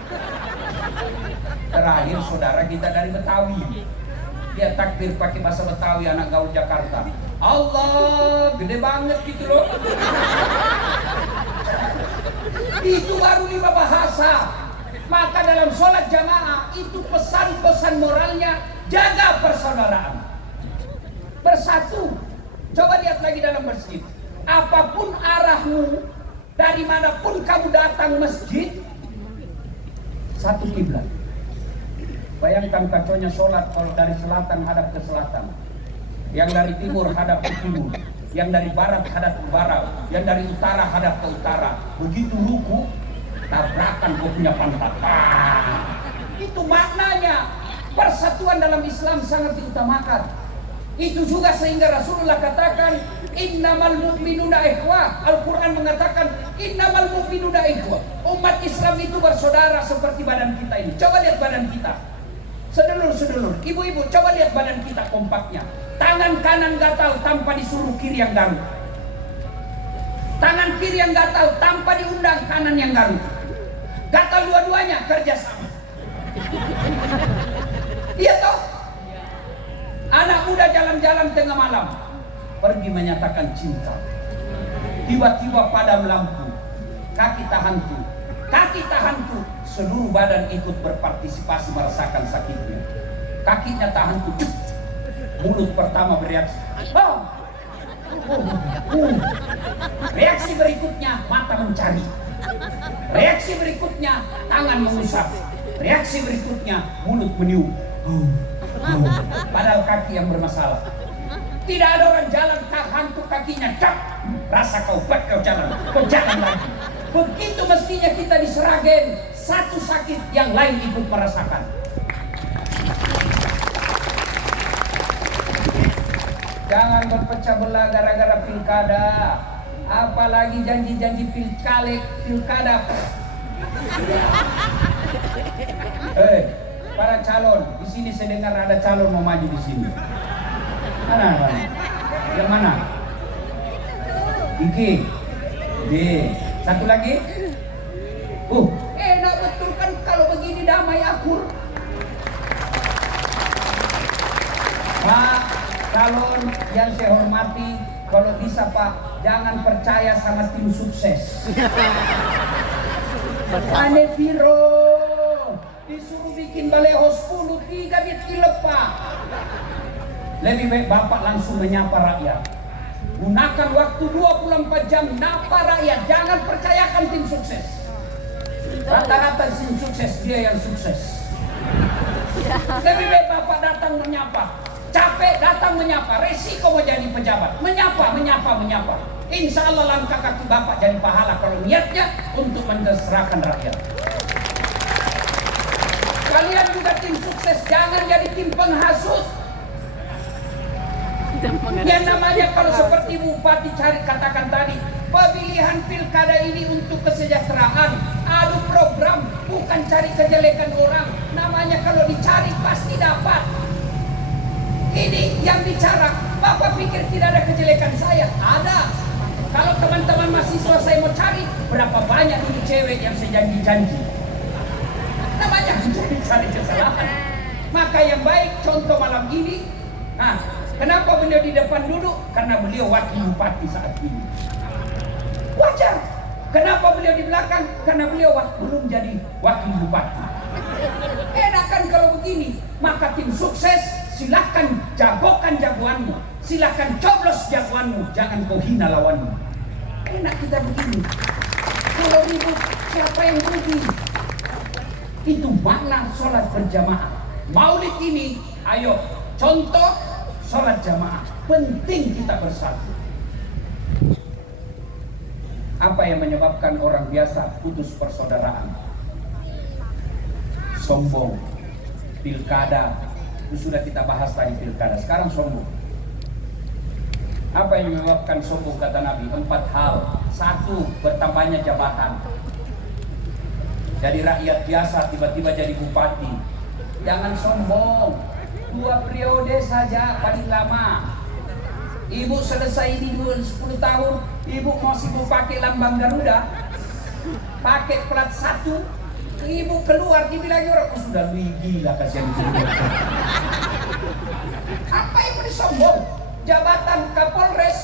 Terakhir saudara kita dari Betawi, dia takbir pakai bahasa Betawi, anak gaul Jakarta. Allah gede banget gitu loh. Itu baru 5 bahasa. Maka dalam sholat jamaah itu pesan-pesan moralnya, jaga persaudaraan, bersatu. Coba lihat lagi dalam masjid, apapun arahmu, dari manapun kamu datang masjid, satu kiblat. Bayangkan kacaunya sholat kalau dari selatan hadap ke selatan, yang dari timur hadap ke timur, yang dari barat hadap ke barat, yang dari utara hadap ke utara. Begitu ruku, tabrakan kau punya pantat. Itu maknanya. Persatuan dalam Islam sangat diutamakan. Itu juga sehingga Rasulullah katakan innamal mu'minuna ikhwah. Al-Quran mengatakan innamal mu'minuna ikhwah. Umat Islam itu bersaudara seperti badan kita ini. Coba lihat badan kita, sedulur-sedulur, ibu-ibu, coba lihat badan kita kompaknya. Tangan kanan gatal tanpa disuruh kiri yang garuk. Tangan kiri yang gatal tanpa diundang kanan yang garuk. Gatal dua-duanya kerjasama. Iya toh? Anak muda jalan-jalan tengah malam, pergi menyatakan cinta. Tiba-tiba padam lampu, kaki tahan tuh, seluruh badan ikut berpartisipasi merasakan sakitnya. Kakinya tahan tuh, mulut pertama bereaksi. Reaksi berikutnya mata mencari. Reaksi berikutnya tangan mengusap. Reaksi berikutnya mulut meniup. Padahal kaki yang bermasalah. Tidak ada orang jalan tahan tuh kakinya, rasa kau jalan lagi. Begitu mestinya kita di Sragen, satu sakit yang lain ikut merasakan. Jangan berpecah belah gara-gara pilkada, apalagi janji-janji pilkada. Para calon, di sini saya dengar ada calon mau maju di sini. Mana? Yang mana? Iki. D. Satu lagi. Enak betul kan kalau begini damai akur. Pak calon yang saya hormati, kalau bisa Pak, jangan percaya sama tim sukses. Ane Piro disuruh bikin baleho 10, 3 dia tilep Pak. Lebih baik Bapak langsung menyapa rakyat. Gunakan waktu 24 jam napa rakyat. Jangan percayakan tim sukses. Rata-rata tim sukses dia yang sukses. Lebih baik Bapak datang menyapa. Capek datang menyapa. Resiko mau jadi pejabat. Menyapa. Insya Allah langkah kaki Bapak jadi pahala kalau niatnya untuk menseserahkan rakyat. Kalian juga tim sukses, jangan jadi tim penghasut. Yang namanya kalau seperti Bupati cari katakan tadi, pemilihan pilkada ini untuk kesejahteraan, adu program, bukan cari kejelekan orang. Namanya kalau dicari pasti dapat. Ini yang bicara, Bapak pikir tidak ada kejelekan saya? Ada. Kalau teman-teman mahasiswa saya mau cari, berapa banyak dulu cewek yang saya janji-janji. Namanya cari kesalahan. Maka yang baik contoh malam ini. Nah, kenapa beliau di depan duduk? Karena beliau wakil bupati saat ini. Wajar. Kenapa beliau di belakang? Karena beliau belum jadi wakil bupati. Enak kan kalau begini? Maka tim sukses, silakan jagokan jagoanmu, silakan coblos jagoanmu, jangan kau hina lawanmu. Enak kita begini. Kalau ribut, siapa yang rugi? Itu makna sholat berjamaah. Maulid ini, ayo contoh sholat jamaah. Penting kita bersatu. Apa yang menyebabkan orang biasa putus persaudaraan? Sombong, pilkada. Itu sudah kita bahas tadi pilkada. Sekarang sombong. Apa yang menyebabkan sombong kata Nabi? 4 hal. 1, bertambahnya jabatan. Dari rakyat biasa tiba-tiba jadi bupati. Jangan sombong. 2 periode saja paling lama. Ibu selesai ini 10 tahun, ibu mau sibuk pakai lambang Garuda, pakai plat 1, ibu keluar dibilang orang, sudah gila kasihan itu. Apa yang mau disombong? Jabatan Kapolres.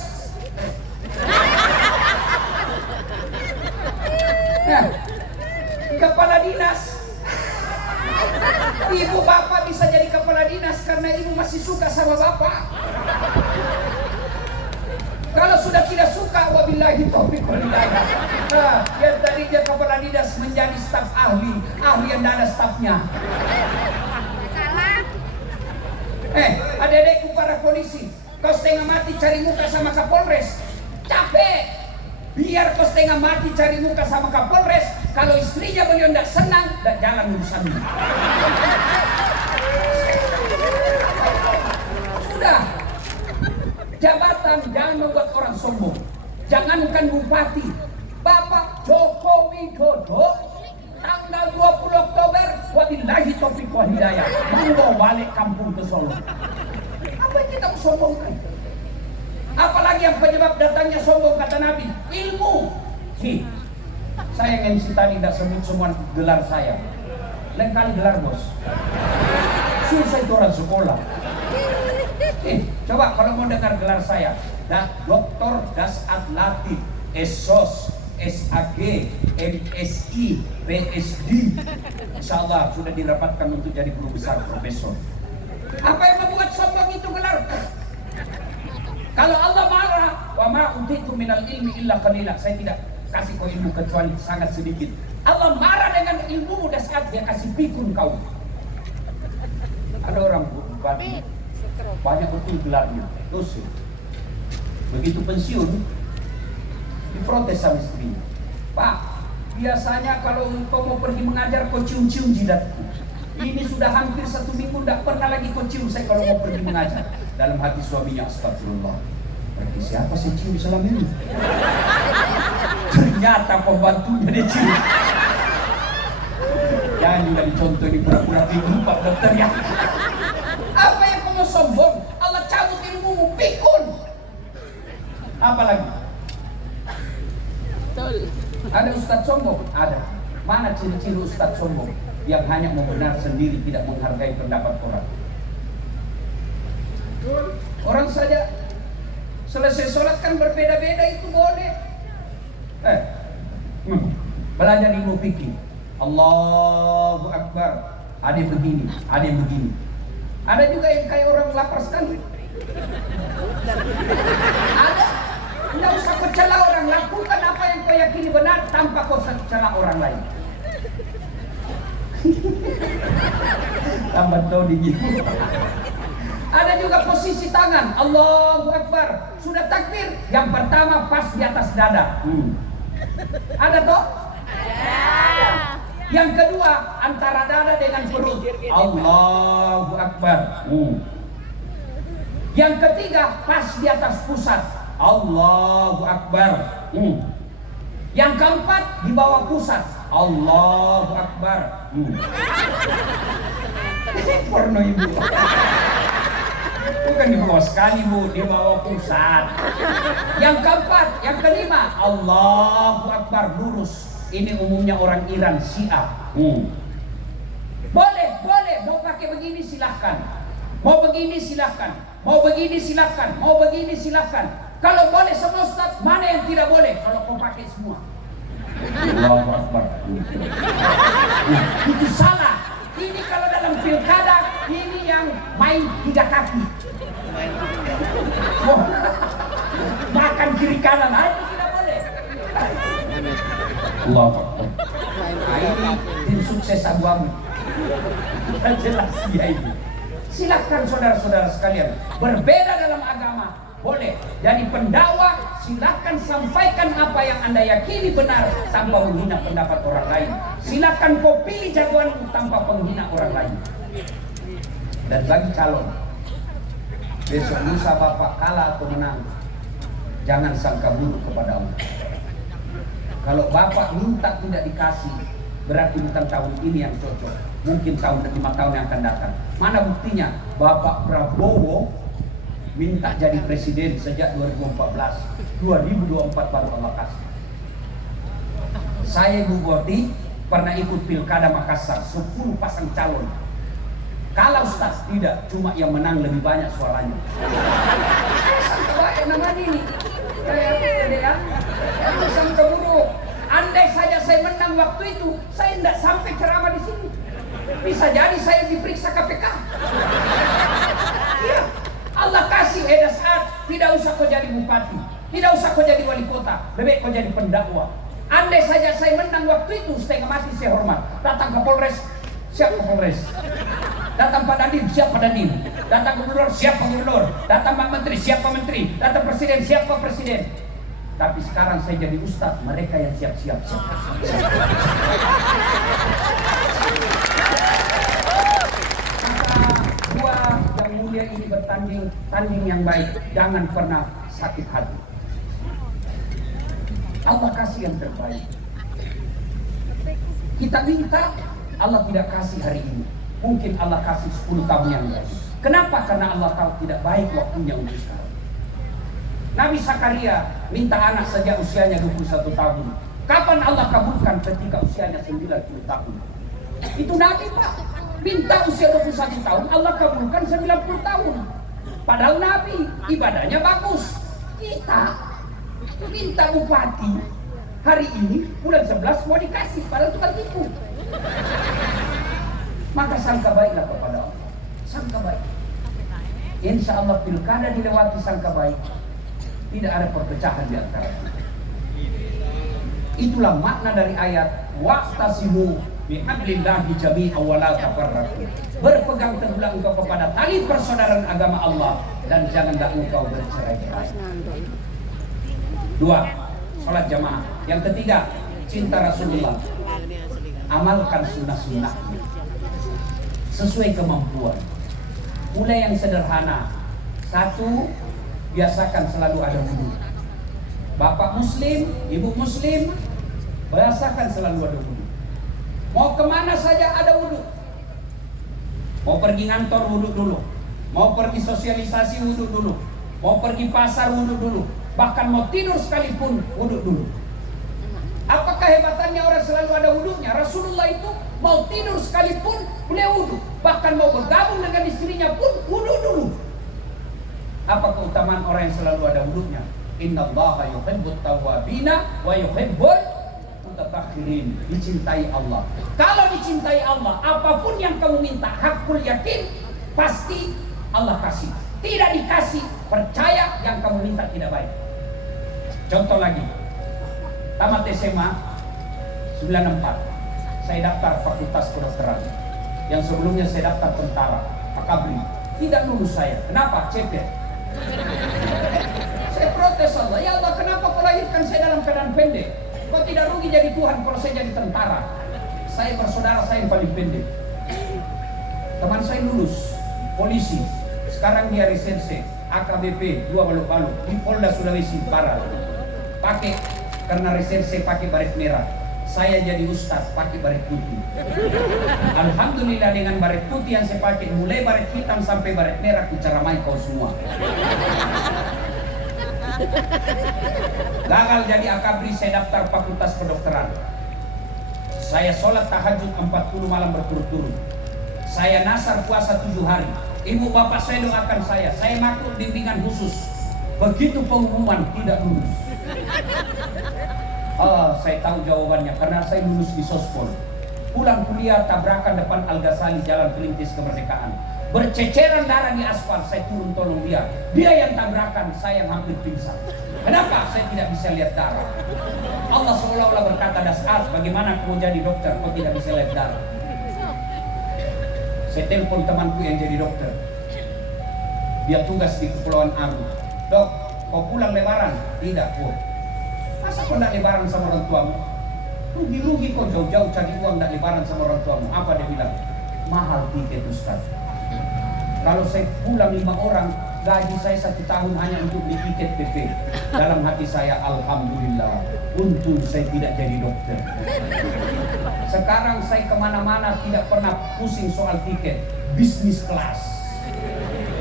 Nah, kepala dinas. Ibu bapak bisa jadi kepala dinas karena ibu masih suka sama bapak. Kalau sudah tidak suka, wabillahi taufiq wal hidayah. Nah, yang tadi dia kepala dinas menjadi staf ahli yang tidak ada stafnya. Salah. Adik-adikku para polisi, kau setengah mati cari muka sama Kapolres. Capek. Biar kau setengah mati cari muka sama Kapolres, kalau istrinya beliau tidak senang, tidak jalan urusannya. Sudah. Jabatan jangan membuat orang sombong. Jangankan bupati, Bapak Joko Widodo tanggal 20 Oktober wabillahi taufiq wal hidayah mau balik kampung ke Solo. Apa yang kita sombongkan? Apalagi yang penyebab datangnya sombong kata Nabi, ilmu. Saya yang MC tadi tidak sebut semua gelar saya. Lain kali gelar bos. Susah itu orang sekolah. Coba kalau mau dengar gelar saya, Doktor Dasat Latif, SOS, SAG, MSI, PSD. Insya Allah sudah dirapatkan untuk jadi guru besar profesor. Apa yang membuat sombong itu gelar? Kalau Allah marah, wa ma utitu minal ilmi illa qalila. Saya tidak kasih kau ilmu kecuali sangat sedikit. Allah marah dengan ilmu dan saat dia kasih pikun kau. Ada orang bupati banyak betul gelarnya, dosa. Begitu pensiun, diprotes sama istrinya. Pak, biasanya kalau kau mau pergi mengajar kau cium-cium jidatku. Ini sudah hampir 1 minggu tidak pernah lagi kau cium saya kalau mau pergi mengajar. Dalam hati suaminya, astagfirullah. Berarti siapa sih cium selama ini? Ternyata pembantunya dia cium. Jangan juga dicontoh di pura-pura bingung Pak Dokter ya. Apa yang kamu sombong? Allah cabut ilmumu, pikun. Apa lagi? Betul. Ada ustadz sombong? Ada. Mana ciri-ciri ustadz sombong? Yang hanya membenar sendiri, tidak menghargai pendapat orang. Orang saja selesai sholat kan berbeda-beda, itu boleh. Belajar ilmu fikih. Allahu Akbar. Ada yang begini, ada yang begini. Ada juga yang kayak orang lapar sekali. Ada. Tidak usah kau cela orang, lakukan apa yang kau yakini benar tanpa kau cela orang lain. Tambah tahu dingin. Ada juga posisi tangan, Allahu Akbar. Sudah takbir, yang pertama pas di atas dada. Ada toh? Ada. Yang kedua antara dada dengan perut, Allahu Akbar. Yang ketiga pas di atas pusat, Allahu Akbar. Yang keempat di bawah pusat, Allahu Akbar. Porno ibu. Bukan di bawah sekali bu, di bawah pusat. Yang keempat, yang kelima, Allahu Akbar lurus. Ini umumnya orang Iran Syiah. Boleh, mau pakai begini silahkan. Mau begini silahkan. Mau begini silahkan. Mau begini silahkan. Kalau boleh semua Ustaz, mana yang tidak boleh? Kalau kau pakai semua. Allahu Akbar. Itu salah. Ini kalau dalam pilkada, ini yang main 3 kaki. Makan kiri kanan, itu tidak boleh. Allahu Akbar. Nah, ini tim sukses Abu Abu. Jelas dia ini. Silakan saudara-saudara sekalian, berbeda dalam agama boleh. Jadi pendakwah silakan sampaikan apa yang Anda yakini benar tanpa menghina pendapat orang lain. Silakan kau pilih jagoanmu tanpa menghina orang lain. Dan bagi calon, besok lusa Bapak kalah atau menang, jangan sangka buruk kepada Allah. Kalau Bapak minta tidak dikasih, berarti bukan tahun ini yang cocok. Mungkin tahun 5 tahun yang akan datang. Mana buktinya? Bapak Prabowo minta jadi presiden sejak 2014. 2024 baru Allah kasih. Saya Ibu Boti pernah ikut pilkada Makassar, 10 pasang calon. Kalau Ustaz tidak, cuma yang menang lebih banyak suaranya. Sangka baik namanya ini. Sangka buruk. Andai saja saya menang waktu itu, saya tidak sampai ceramah di sini. Bisa jadi saya diperiksa KPK. Ya, Allah kasih saat tidak usah kau jadi bupati, tidak usah kau jadi wali kota, lebih kau jadi pendakwah. Andai saja saya menang waktu itu, setengah mati saya hormat. Datang ke Polres, siap ke Polres. Datang Pak Dandim, siap Pak Dandim. datang gubernur siapa gubernur, datang Pak Menteri siapa menteri, datang presiden siapa presiden. Tapi sekarang saya jadi ustadz, mereka yang siap-siap. Maka dua yang mulia ini tanding yang baik, jangan pernah sakit hati. Allah kasih yang terbaik. Kita minta, Allah tidak kasih hari ini. Mungkin Allah kasih 10 tahun yang lalu. Kenapa? Karena Allah tahu tidak baik waktunya untuk sekarang. Nabi Zakaria minta anak sejak usianya 21 tahun. Kapan Allah kabulkan? Ketika usianya 90 tahun. Itu Nabi Pak. Minta usia 21 tahun, Allah kabulkan 90 tahun. Padahal Nabi ibadahnya bagus. Kita minta bupati hari ini bulan 11 mau dikasih, padahal itu kan tipu. Maka sangka baiklah kepada Allah. Sangka baik. Insya Allah pilkada dilewati sangka baik. Tidak ada perpecahan di antara kita. Itulah makna dari ayat waqtasimu bihablillahi jami'an wa la tafarraqu. Berpegang teguhlah engkau kepada tali persaudaraan agama Allah dan janganlah engkau bercerai-berai. 2. Salat jamaah. Yang ketiga, cinta Rasulullah. Amalkan sunnah-sunnahnya sesuai kemampuan. Mulai yang sederhana. 1. Biasakan selalu ada wudu. Bapak muslim, ibu muslim, biasakan selalu ada wudu. Mau kemana saja ada wudu. Mau pergi ngantor wudu dulu. Mau pergi sosialisasi wudu dulu. Mau pergi pasar wudu dulu. Bahkan mau tidur sekalipun wudu dulu. Apa kehebatannya orang selalu ada wudunya? Rasulullah itu mau tidur sekalipun beliau wudu. Bahkan mau bergabung dengan istrinya pun wudu dulu. Apa keutamaan orang yang selalu ada wudunya? Innallaha yuhibbut tawwabina wa yuhibbul mutatahhirin. Dicintai Allah. Kalau dicintai Allah, apapun yang kamu minta, hakul yakin, pasti Allah kasih. Tidak dikasih, percaya yang kamu minta tidak baik. Contoh lagi, tamat SMA 94, saya daftar fakultas kedokteran. Yang sebelumnya saya daftar tentara, Akabri. Tidak lulus saya. Kenapa? Cepet. Saya protes Allah, ya Allah kenapa kau lahirkan saya dalam keadaan pendek? Kau tidak rugi jadi Tuhan kalau saya jadi tentara. Saya bersaudara saya yang paling pendek. Teman saya lulus polisi, sekarang dia reserse AKBP 2 Balut-Balut di Polda Sulawesi Barat. Pakai karena reserse pakai baret merah. Saya jadi ustaz pakai baret putih. Alhamdulillah dengan baret putih yang saya pakai, mulai baret hitam sampai baret merah, kucaramai kau semua. Gagal jadi akabri, saya daftar fakultas kedokteran. Saya sholat tahajud 40 malam berturut-turut. Saya nasar puasa 7 hari. Ibu bapak saya doakan saya maklum bimbingan khusus. Begitu pengumuman tidak lulus. Saya tahu jawabannya karena saya lulus di Sospol. Pulang kuliah tabrakan depan Al-Ghazali Jalan Perintis Kemerdekaan. Berceceran darah di aspal, saya turun tolong dia. Dia yang tabrakan, saya yang hampir pingsan. Kenapa? Saya tidak bisa lihat darah. Allah seolah-olah berkata, Dasar, bagaimana kamu jadi dokter? Kau tidak bisa lihat darah. Saya telepon temanku yang jadi dokter. Dia tugas di Kepulauan Aru. Dok, kau pulang lebaran? Tidak, kok. Masa kau tidak lebaran sama orang tuamu? Rugi-rugi kau jauh-jauh cari uang tidak lebaran sama orang tuamu. Apa dia bilang? Mahal tiket Ustaz. Kalau saya pulang 5 orang, gaji saya 1 tahun hanya untuk beli tiket PP. Dalam hati saya, Alhamdulillah, untung saya tidak jadi dokter. Sekarang saya kemana-mana tidak pernah pusing soal tiket. Bisnis kelas.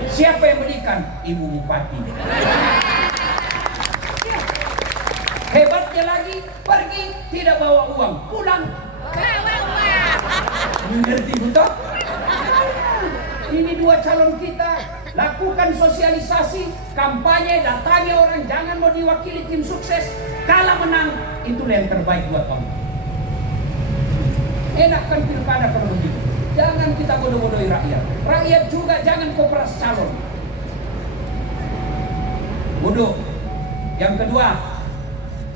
Siapa yang belikan? Ibu Bupati. Hebatnya lagi, pergi tidak bawa uang, pulang bawa uang. Mengerti betul? Ini 2 calon kita, lakukan sosialisasi, kampanye, datangi orang, jangan mau diwakili tim sukses. Kalah menang, itulah yang terbaik buat kamu. Enakkan pilkada kalau begitu. Jangan kita bodoh-bodohi rakyat. Rakyat juga jangan koperas calon. Bodoh. Yang kedua,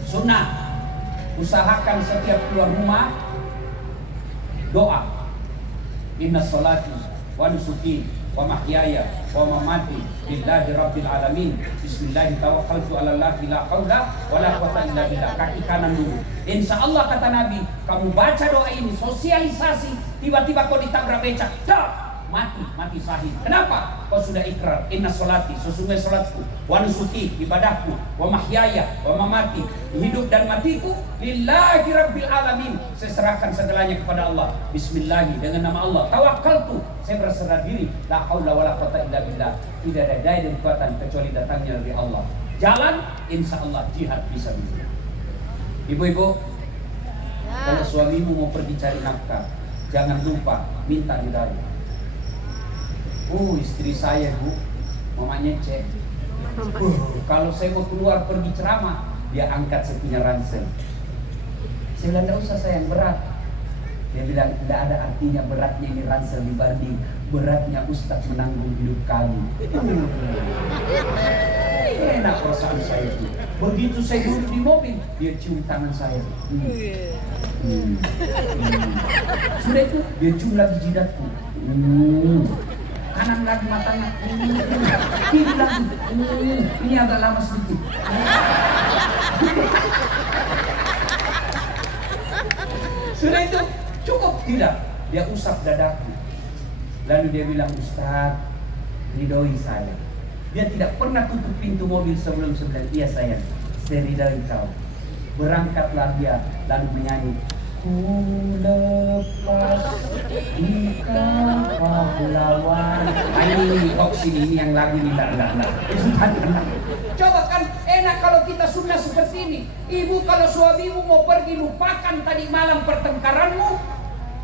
sunnah. Usahakan setiap keluar rumah doa. Inna sholati wa nusuki wa mahyaya wa mamati lillahi rabbil alamin. Bismillah tawakkaltu 'ala Allah la haula wala quwwata illa billah. Kaki kanan dulu. Insyaallah kata Nabi, kamu baca doa ini, sosialisasi, tiba-tiba kau ditabrak becak, mati sahih. Kenapa? Kau sudah ikrar, inna sholati, sesungguhnya sholatku, wa nusuki, ibadahku, wa mahyaya, wa mamati, hidup dan matiku, lillahi rabbil alamin, saya serahkan segalanya kepada Allah. Bismillah, dengan nama Allah. Tawakkaltu, saya berserah diri, la haula wala quwwata illa billah, tidak ada daya dan kekuatan kecuali datangnya dari Allah. Jalan, insya Allah jihad bisa. Ibu-ibu, kalau suamimu mau pergi cari nafkah, jangan lupa minta hidayah. Istri saya bu, mamanya cek. Kalau saya mau keluar pergi ceramah, dia angkat saya punya ransel. Saya bilang, tidak usah sayang, berat. Dia bilang, tidak ada artinya beratnya ini ransel dibanding beratnya Ustaz menanggung hidup kami. Enak perasaan saya itu. Begitu saya duduk di mobil, dia cium tangan saya. Sudah itu, dia cium lagi jidatku. Kanan lagi matanya, kiri lagi, ini agak lama sedikit. Sudah itu cukup tidak? Dia usap dadaku. Lalu dia bilang, Ustaz, ridhoi saya. Dia tidak pernah tutup pintu mobil sebelum sebelah. Iya sayang, saya ridhoi kau. Berangkatlah dia lalu menyanyi. Ku lepas ikan pahlawan. Ini kok sini ini yang lagu ini enggak. Coba kan enak kalau kita sunnah seperti ini. Ibu kalau suamimu mau pergi, lupakan tadi malam pertengkaranmu,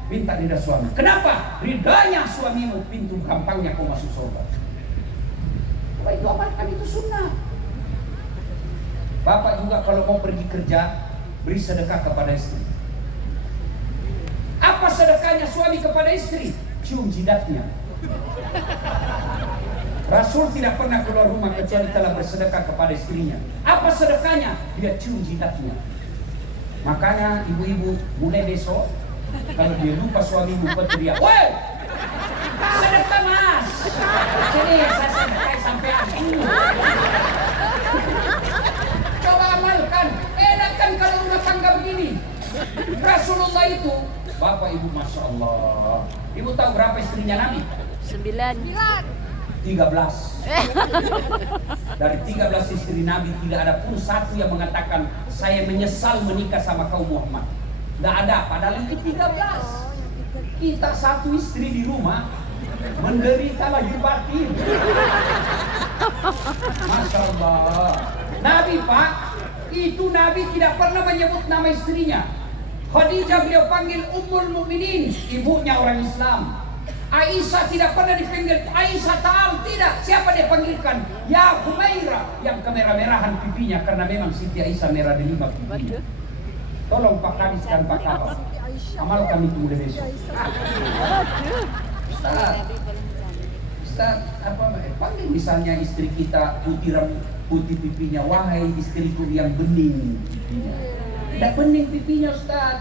minta ridha suami. Kenapa? Ridhanya suamimu pintu gampangnya kau masuk surga. Coba itu amalkan, itu sunnah. Bapak juga kalau mau pergi kerja, beri sedekah kepada istri. Apa sedekahnya suami kepada istri? Cium jidatnya. Rasul tidak pernah keluar rumah kecuali telah bersedekah kepada istrinya. Apa sedekahnya? Dia cium jidatnya. Makanya ibu-ibu mulai besok, kalau dia lupa suamimu berteriak, "Woi, sedekah mas! Sini saya sedekah sampai aku." Coba amalkan. Enak kan kalau rumah tangga begini. Rasulullah itu, Bapak Ibu, Masya Allah. Ibu tahu berapa istrinya Nabi? 9. 13. Dari 13 istri Nabi tidak ada pun satu yang mengatakan saya menyesal menikah sama kaum Muhammad. Tidak ada, padahal itu 13. Kita satu istri di rumah menderita lagi batin. Masya Allah. Nabi Pak, itu Nabi tidak pernah menyebut nama istrinya. Khadijah beliau panggil Ummul Mukminin, ibunya orang Islam. Aisyah tidak pernah dipanggil Aisyah Ta'al, tidak. Siapa dia panggilkan? Ya Humaira, yang kemerah-merahan pipinya karena memang Siti Aisyah merah di 5 pipinya. Tolong Pak Kadis dan Pak Kabas, amalkan itu mulai besok. Ustaz, panggil misalnya istri kita putih pipinya, wahai istriku yang bening pipinya. Tidak bening pipinya Ustaz,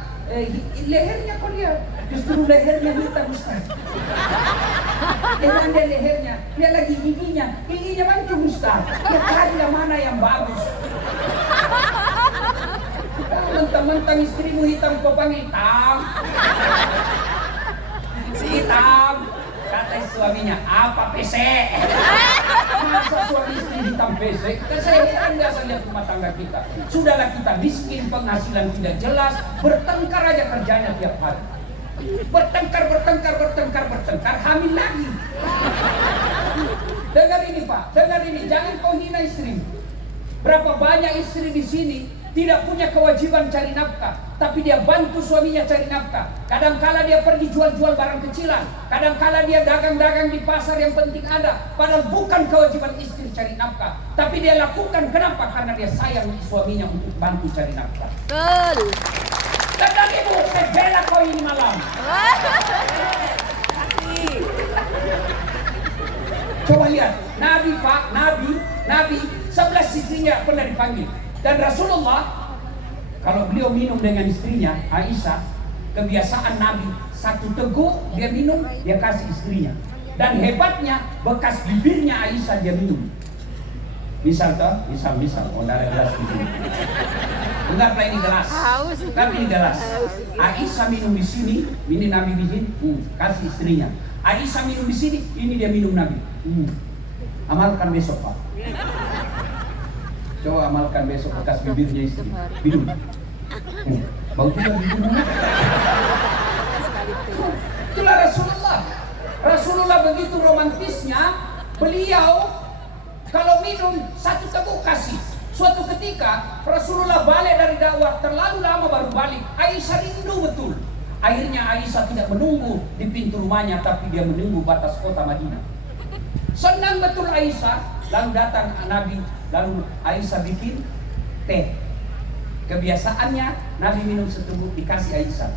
lehernya kok lihat, justru lehernya hitam Ustaz. Jangan dia lehernya, dia lagi giginya mancung Ustaz. Dia cari yang mana yang bagus. Mentang-mentang istrimu hitam kau panggil hitam. Si hitam, kata suaminya, apa pesek? Masa suami istri hitam pesek? Saya heran biasa lihat rumah tangga kita. Sudahlah kita miskin, penghasilan tidak jelas, bertengkar aja kerjanya tiap hari. Bertengkar, hamil lagi. Dengar ini Pak, dengar ini, jangan kau hina istri. Berapa banyak istri di sini tidak punya kewajiban cari nafkah, tapi dia bantu suaminya cari nafkah. Kadangkala dia pergi jual-jual barang kecilan, kadangkala dia dagang-dagang di pasar yang penting ada, padahal bukan kewajiban istri cari nafkah, tapi dia lakukan. Kenapa? Karena dia sayang suaminya untuk bantu cari nafkah. Betul. Dan ibu, saya bela kau ini malam. Coba lihat, Nabi Pak, Nabi 11 istrinya pernah dipanggil. Dan Rasulullah, kalau beliau minum dengan istrinya, Aisyah, kebiasaan Nabi, satu teguk dia minum, dia kasih istrinya. Dan hebatnya bekas bibirnya Aisyah dia minum. Misal, oh ada gelas di sini. Enggaklah ini gelas. Tapi ini gelas. Aisyah minum di sini, ini Nabi di sini, kasih istrinya. Aisyah minum di sini, ini dia minum Nabi. Amalkan besok, Pak. Coba amalkan besok bekas bibirnya istri. Minum. Bau juga bibirnya. Itulah Rasulullah. Rasulullah begitu romantisnya, beliau kalau minum satu teguk kasih. Suatu ketika Rasulullah balik dari dakwah, terlalu lama baru balik. Aisyah rindu betul. Akhirnya Aisyah tidak menunggu di pintu rumahnya, tapi dia menunggu batas kota Madinah. Senang betul Aisyah. Lalu datang Nabi, lalu Aisyah bikin teh. Kebiasaannya Nabi minum seteguk dikasih Aisyah.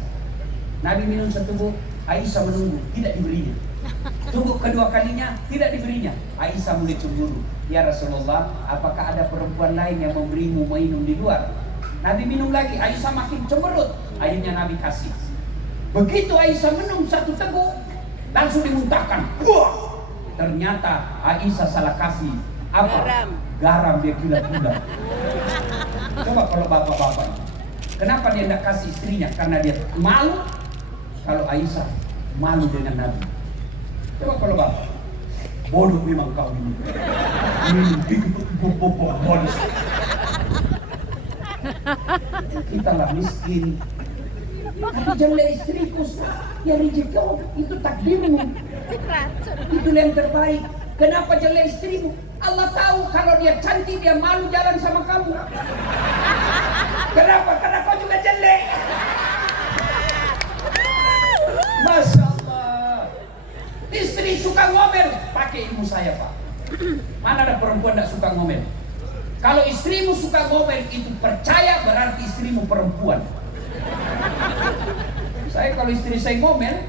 Nabi minum seteguk, Aisyah menunggu, tidak diberinya. Tunggu kedua kalinya, tidak diberinya. Aisyah mulai cemburu. Ya Rasulullah, apakah ada perempuan lain yang memberimu minum di luar? Nabi minum lagi, Aisyah makin cemberut. Akhirnya Nabi kasih. Begitu Aisyah minum satu teguk, langsung dimuntahkan. Wah! Ternyata Aisyah salah kasih apa? Garam dia gila-gila. Coba kalau bapak-bapak, kenapa dia tidak kasih istrinya? Karena dia malu. Kalau Aisyah malu dengan Nabi. Coba kalau bapak, bodoh memang kau ini. Bodoh. Kita lah miskin. Tapi janganlah istriku, ya rezeki kau itu takdirmu. Itu yang terbaik. Kenapa jelek istrimu? Allah tahu kalau dia cantik dia malu jalan sama kamu. Kenapa? Karena kau juga jelek. Masya Allah. Istri suka ngomel, pakai ilmu saya Pak. Mana ada perempuan tidak suka ngomel? Kalau istrimu suka ngomel itu percaya berarti istrimu perempuan. Saya kalau istri saya ngomel,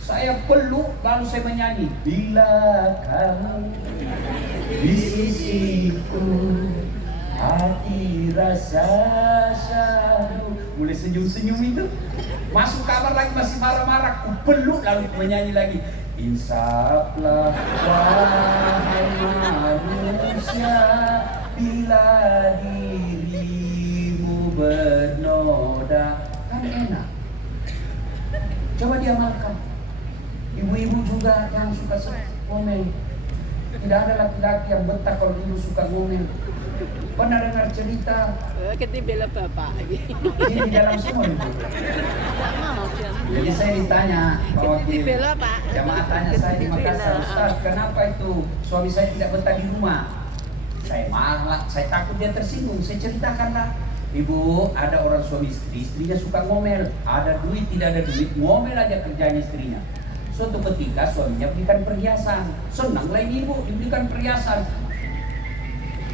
saya peluk lalu saya menyanyi. Bila kamu di sisiku, hati rasa syahdu. Mulai senyum-senyum itu. Masuk kamar lagi masih marah-marah. Ku peluk lalu menyanyi lagi. Insaflah wahai manusia, bila dirimu bernoda. Kan enak. Coba diamalkan. Ibu-ibu juga yang suka ngomel. Tidak ada laki-laki yang betah kalau ibu suka ngomel. Pernah dengar cerita? Kita bela bapak. Ini di dalam semua itu. Jadi saya ditanya bahwa jamaah tanya saya di Makassar, Ustaz, kenapa itu suami saya tidak betah di rumah? Saya marah, saya takut dia tersinggung. Saya ceritakanlah. Ibu, ada orang suami istri, istrinya suka ngomel. Ada duit, tidak ada duit, ngomel aja kerjanya istrinya. Suatu ketika suaminya belikan perhiasan. Senanglah ini ibu, dibelikan perhiasan.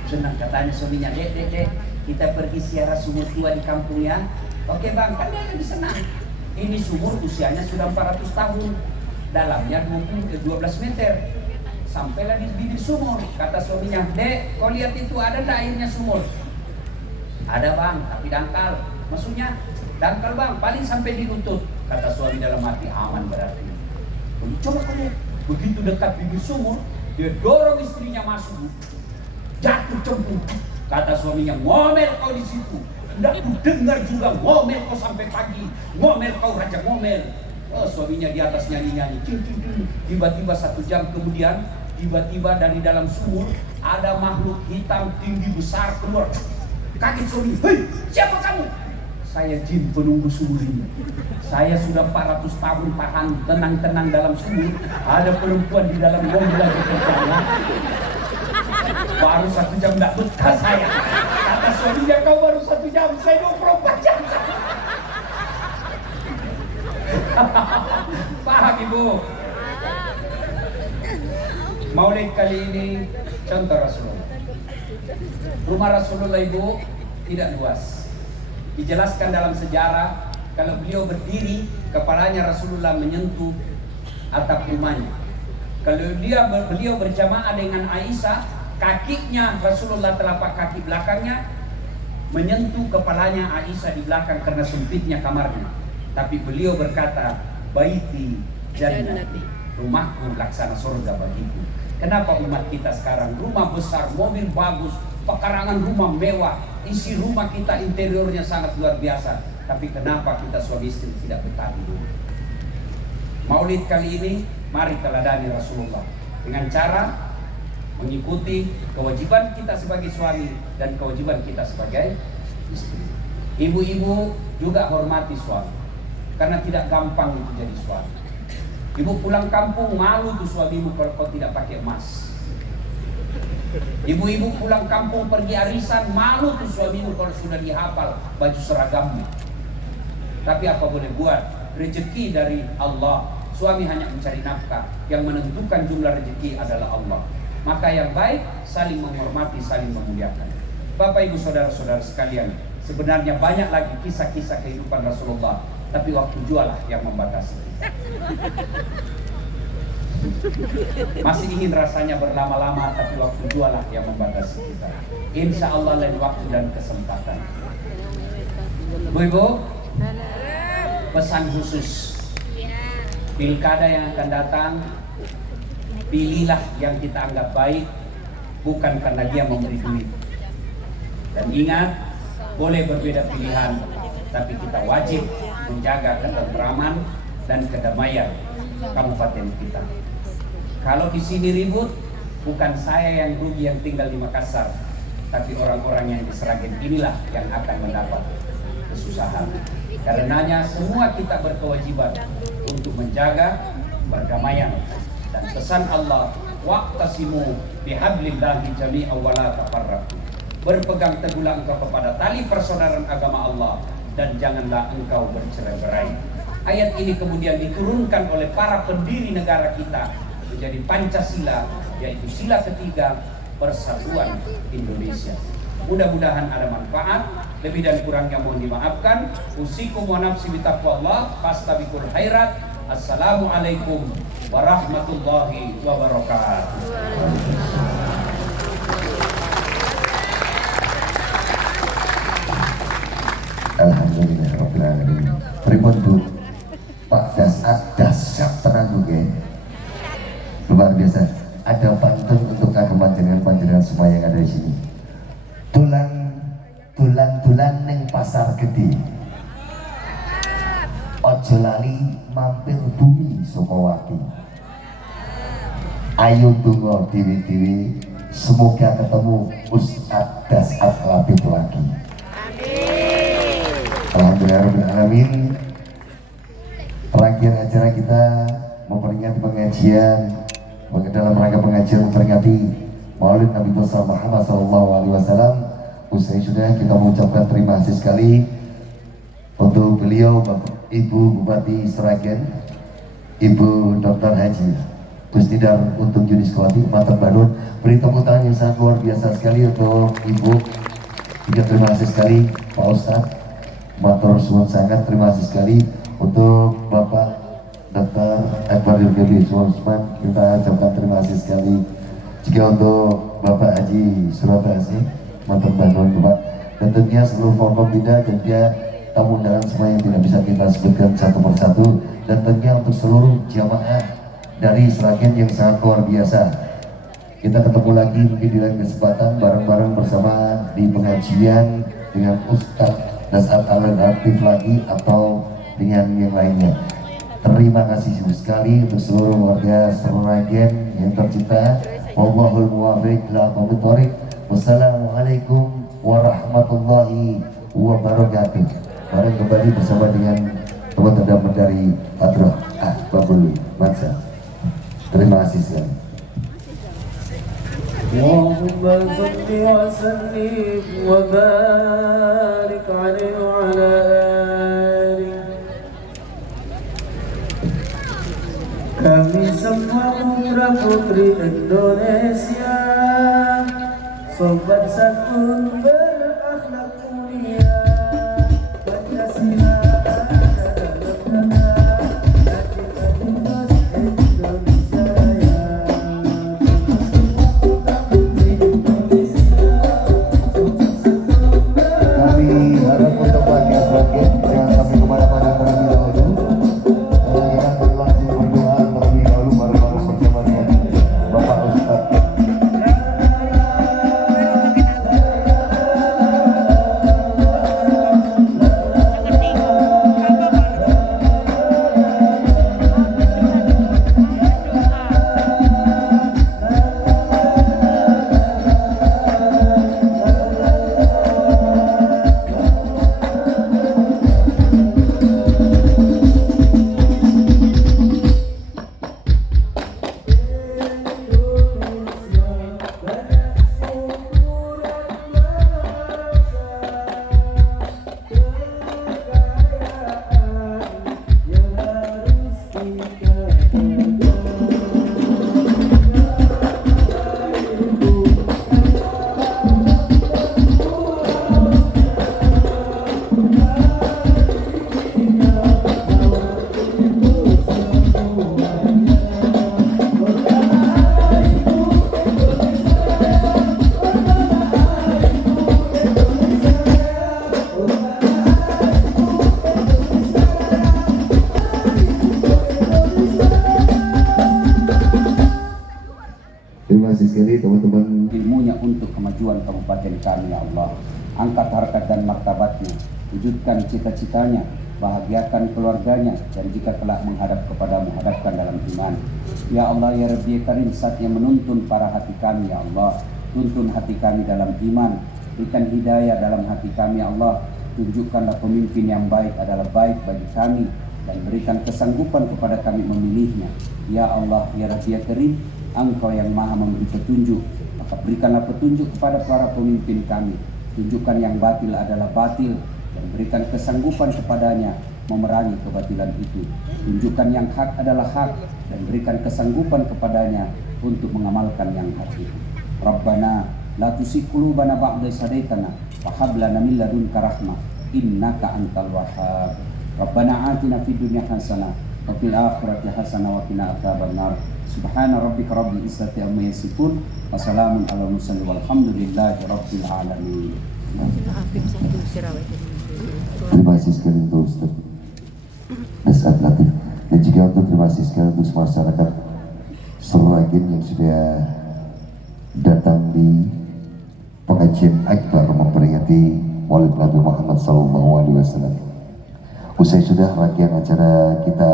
Senang katanya suaminya, dek, kita pergi ziarah sumur tua di kampung ya. Oke bang, kan dia lebih senang. Ini sumur usianya sudah 400 tahun. Dalamnya 12 meter. Sampailah di bibir sumur. Kata suaminya, dek, kau lihat itu ada enggak airnya sumur? Ada bang, tapi dangkal. Maksudnya dangkal bang, paling sampai di lutut. Kata suami dalam hati, aman berarti. Coba kau lihat, begitu dekat bibir sumur, dia dorong istrinya masuk. Jatuh cemplung. Kata suaminya, ngomel kau di situ. Tidak ku dengar juga ngomel kau sampai pagi. Ngomel kau raja ngomel. Oh suaminya di atas nyanyi-nyanyi. Tiba-tiba 1 jam kemudian, tiba-tiba dari dalam sumur ada makhluk hitam tinggi besar keluar. Kaget suami, hei siapa kamu? Saya jin penunggu sumur ini. Saya sudah 400 tahun tahan tenang-tenang dalam sumur. Ada perempuan di dalam ngomel lagi kerjanya. Baru 1 jam tidak betah saya. Kata suaminya, kau baru 1 jam, saya 24 jam. Paham ibu? Maulid kali ini contoh Rasulullah. Rumah Rasulullah ibu tidak luas. Dijelaskan dalam sejarah kalau beliau berdiri, kepalanya Rasulullah menyentuh atap rumahnya. Kalau beliau berjamaah dengan Aisyah, kakinya Rasulullah telapak kaki belakangnya menyentuh kepalanya Aisyah di belakang karena sempitnya kamarnya. Tapi beliau berkata, baiti jannati. rumahku laksana surga bagiku. Kenapa umat kita sekarang rumah besar, mobil bagus, pekarangan rumah mewah, isi rumah kita interiornya sangat luar biasa, tapi kenapa kita suami istri tidak betah di rumah? Maulid kali ini mari teladani Rasulullah dengan cara mengikuti kewajiban kita sebagai suami dan kewajiban kita sebagai istri. Ibu-ibu juga hormati suami, karena tidak gampang itu jadi suami. Ibu pulang kampung malu tuh suamimu kalau kau tidak pakai emas. Ibu-ibu pulang kampung pergi arisan malu tuh suamimu kalau sudah dihafal baju seragamnya. Tapi apa boleh buat, rezeki dari Allah. Suami hanya mencari nafkah, yang menentukan jumlah rezeki adalah Allah. Maka yang baik saling menghormati, saling memuliakan. Bapak ibu saudara-saudara sekalian, sebenarnya banyak lagi kisah-kisah kehidupan Rasulullah, tapi waktu jualah yang membatasi kita. Masih ingin rasanya berlama-lama, tapi waktu jualah yang membatasi kita. Insya Allah lain waktu dan kesempatan. Bu-ibu, pesan khusus pilkada yang akan datang, pilihlah yang kita anggap baik, bukan karena dia memberi duit. Dan ingat, boleh berbeda pilihan, tapi kita wajib menjaga ketentraman dan kedamaian kabupaten kita. Kalau di sini ribut, bukan saya yang rugi yang tinggal di Makassar, tapi orang-orang yang di Sragen inilah yang akan mendapat kesusahan. Karenanya semua kita berkewajiban untuk menjaga perdamaian, dan pesan Allah, waqtasimu bihablillahi jami'an wa la tafarraqu. Berpegang teguhlah engkau kepada tali persaudaraan agama Allah dan janganlah engkau bercerai-berai. Ayat ini kemudian diturunkan oleh para pendiri negara kita menjadi Pancasila, yaitu sila ketiga persatuan Indonesia. Mudah-mudahan ada manfaat. Lebih dan kurangnya mohon dimaafkan. Usikum wa nafsi bitaqwallah fastabiqul khairat. Assalamualaikum warahmatullahi wabarakatuh. Alhamdulillah rabbil alamin. Pripun Bu? Pak Dasyat tenang juga. Luar biasa. Ada pantun untuk kagem panjenengan semua yang ada di sini. Tulan ning pasar gede. Ojo lali mampir bumi Sukawati. Ayo donga dewi-dewi, semoga ketemu Ustadz Dasyat Labib lagi. Alhamdulillahirrahmanirrahim. Terakhir acara kita memperingati pengajian, dalam rangka pengajian memperingati Maulid Nabi Muhammad SAW. Usai sudah kita mengucapkan terima kasih sekali untuk beliau, Ibu Bupati Sragen, Ibu Dr. Haji Gustidar Untung Juniskawati, Matan Bandung. Beri tepuk tangan yang sangat luar biasa sekali untuk Ibu. Juga terima kasih sekali Pak Ustadz, matur suwun sangat terima kasih sekali untuk Bapak Dr. Akbar Yulgebi Suwarman, kita ucapkan terima kasih sekali juga untuk Bapak Haji Surabaya, Matan Bandung Bapak, dan tentunya seluruh Forkompinda dan dia tamu undangan semua yang tidak bisa kita sebutkan satu persatu, dan tentunya untuk seluruh jamaah dari Sragen yang sangat luar biasa. Kita ketemu lagi mungkin di lain kesempatan bareng-bareng bersama di pengajian dengan Ustadz Dasyat Labib lagi atau dengan yang lainnya. Terima kasih sekali untuk seluruh warga Sragen yang tercinta. Wallahul muwaffiq ila aqwamit thoriq. Wassalamualaikum warahmatullahi wabarakatuh. Mari kembali bersama dengan teman-teman dari Adroh Babul Mansa. Terima kasih sekali. Allahumma salli wa sallim wa barik alaihi wa ala alihi. Kami semua putra putri Indonesia, sobat santun berakhlak mulia, Pancasila ada dalam dada, cita-cita Indonesia Raya. Kami harap untuk warga Sragen jangan sampai kemana-mana terlebih dahulu. Kita langsung berdoa terlebih dahulu. sekali teman-teman. ilmunya untuk kemajuan kabupaten kami ya Allah. Angkat harkat dan martabatnya, wujudkan cita-citanya, bahagiakan keluarganya, dan jika kelak menghadap kepadamu, hadapkan dalam iman. Ya Allah ya Rabbi ya Karim, saatnya menuntun para hati kami ya Allah. Tuntun hati kami dalam iman, berikan hidayah dalam hati kami ya Allah. Tunjukkanlah pemimpin yang baik adalah baik bagi kami, dan berikan kesanggupan kepada kami memilihnya. Ya Allah ya Rabbi ya Karim, Engkau yang maha memberi petunjuk, maka berikanlah petunjuk kepada para pemimpin kami. Tunjukkan yang batil adalah batil, dan berikan kesanggupan kepadanya memerangi kebatilan itu. Tunjukkan yang hak adalah hak, dan berikan kesanggupan kepadanya untuk mengamalkan yang hak itu. Rabbana la tuzigh qulubana ba'da idh hadaitana wa hab lana min ladunka rahmah innaka antal wahhab. Rabbana atina fid dunya hasanah wa fil akhirati hasanah wa qina adzabannar. Subhana rabbika rabbil izzati amma yasifun wa salamun alal mursalin walhamdulillahi rabbil alamin. Terima kasih sekali untuk Ustaz As'ad Latif, dan juga untuk terima kasih sekali untuk masyarakat Seragen yang sudah datang di pengajian akbar memperingati Maulid Nabi Muhammad SAW. Usai sudah rangkaian acara kita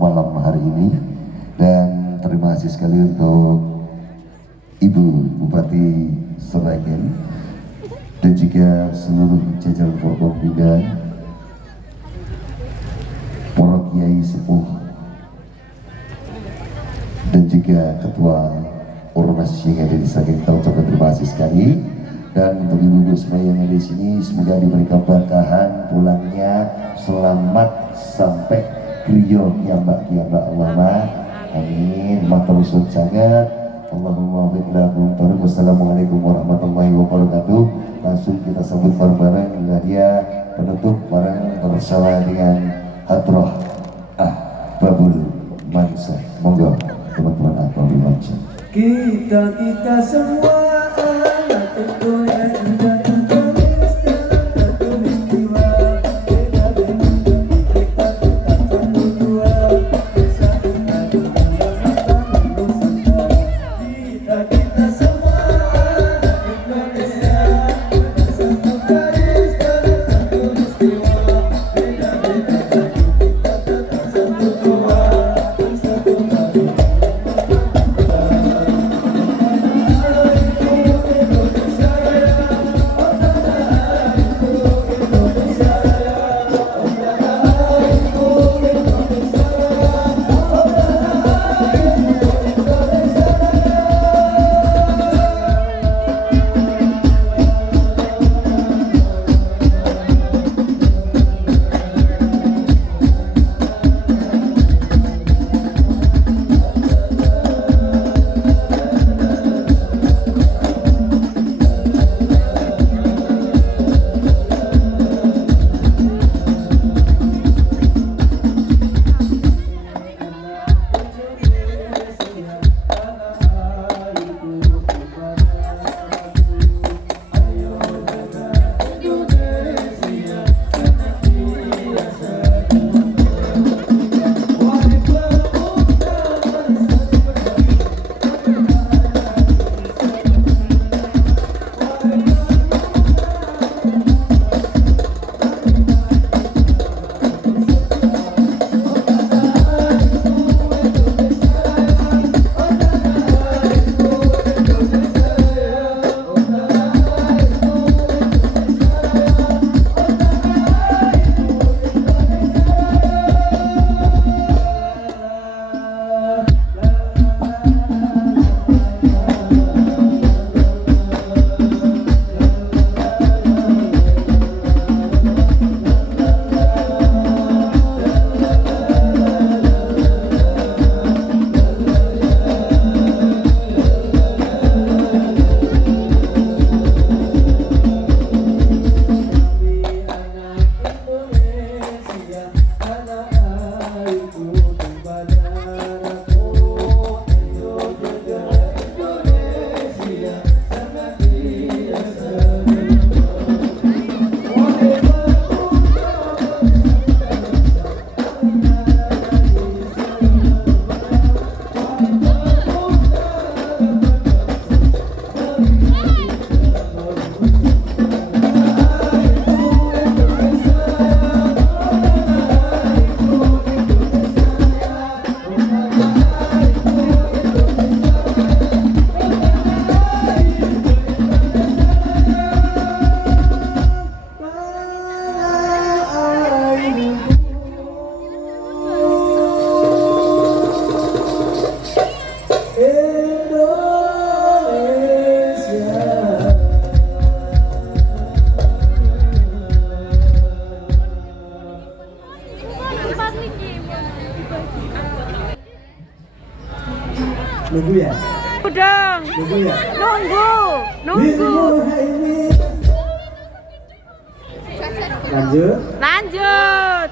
malam hari ini, dan terima kasih sekali untuk Ibu Bupati Seragen dan juga seluruh jajaran Forkopimda, para kiai sepuh, dan juga ketua ormas yang ada di Seragen. Kita ucapkan terima kasih sekali. Dan untuk ibu-ibu semua yang ada di sini, semoga diberikan berkahan pulangnya selamat sampai kriyo kiambak Allahumma amin. Matur suwun sangat. Allahumma waffiq lakum. Wassalamualaikum warahmatullahi wabarakatuh. Langsung kita sambut bareng-bareng dengan dia penutup bareng bersama dengan Hadrah Babul Mansur. Monggo teman-teman Babul Mansur. Kita semua anak tentunya juga tertulis dalam satu istiwa. Beda dengan kita tetap satu jua. Bersatu padu dalam Nusantara. Kita semua anak Indonesia, bersatu garis dalam satu istiwa. Beda dengan kita tetap satu jua. Bersatu padu. Indonesia Nunggu ya? Udang. Nunggu ya? Nunggu. Bil Nunggu. Muhaimin. Lanjut. Lanjut.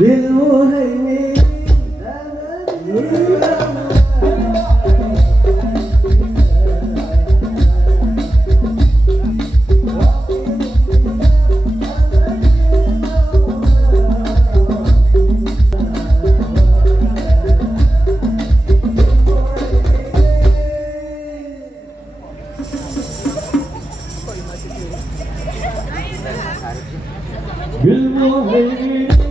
Bil Muhaimin. Bil Muhaimin.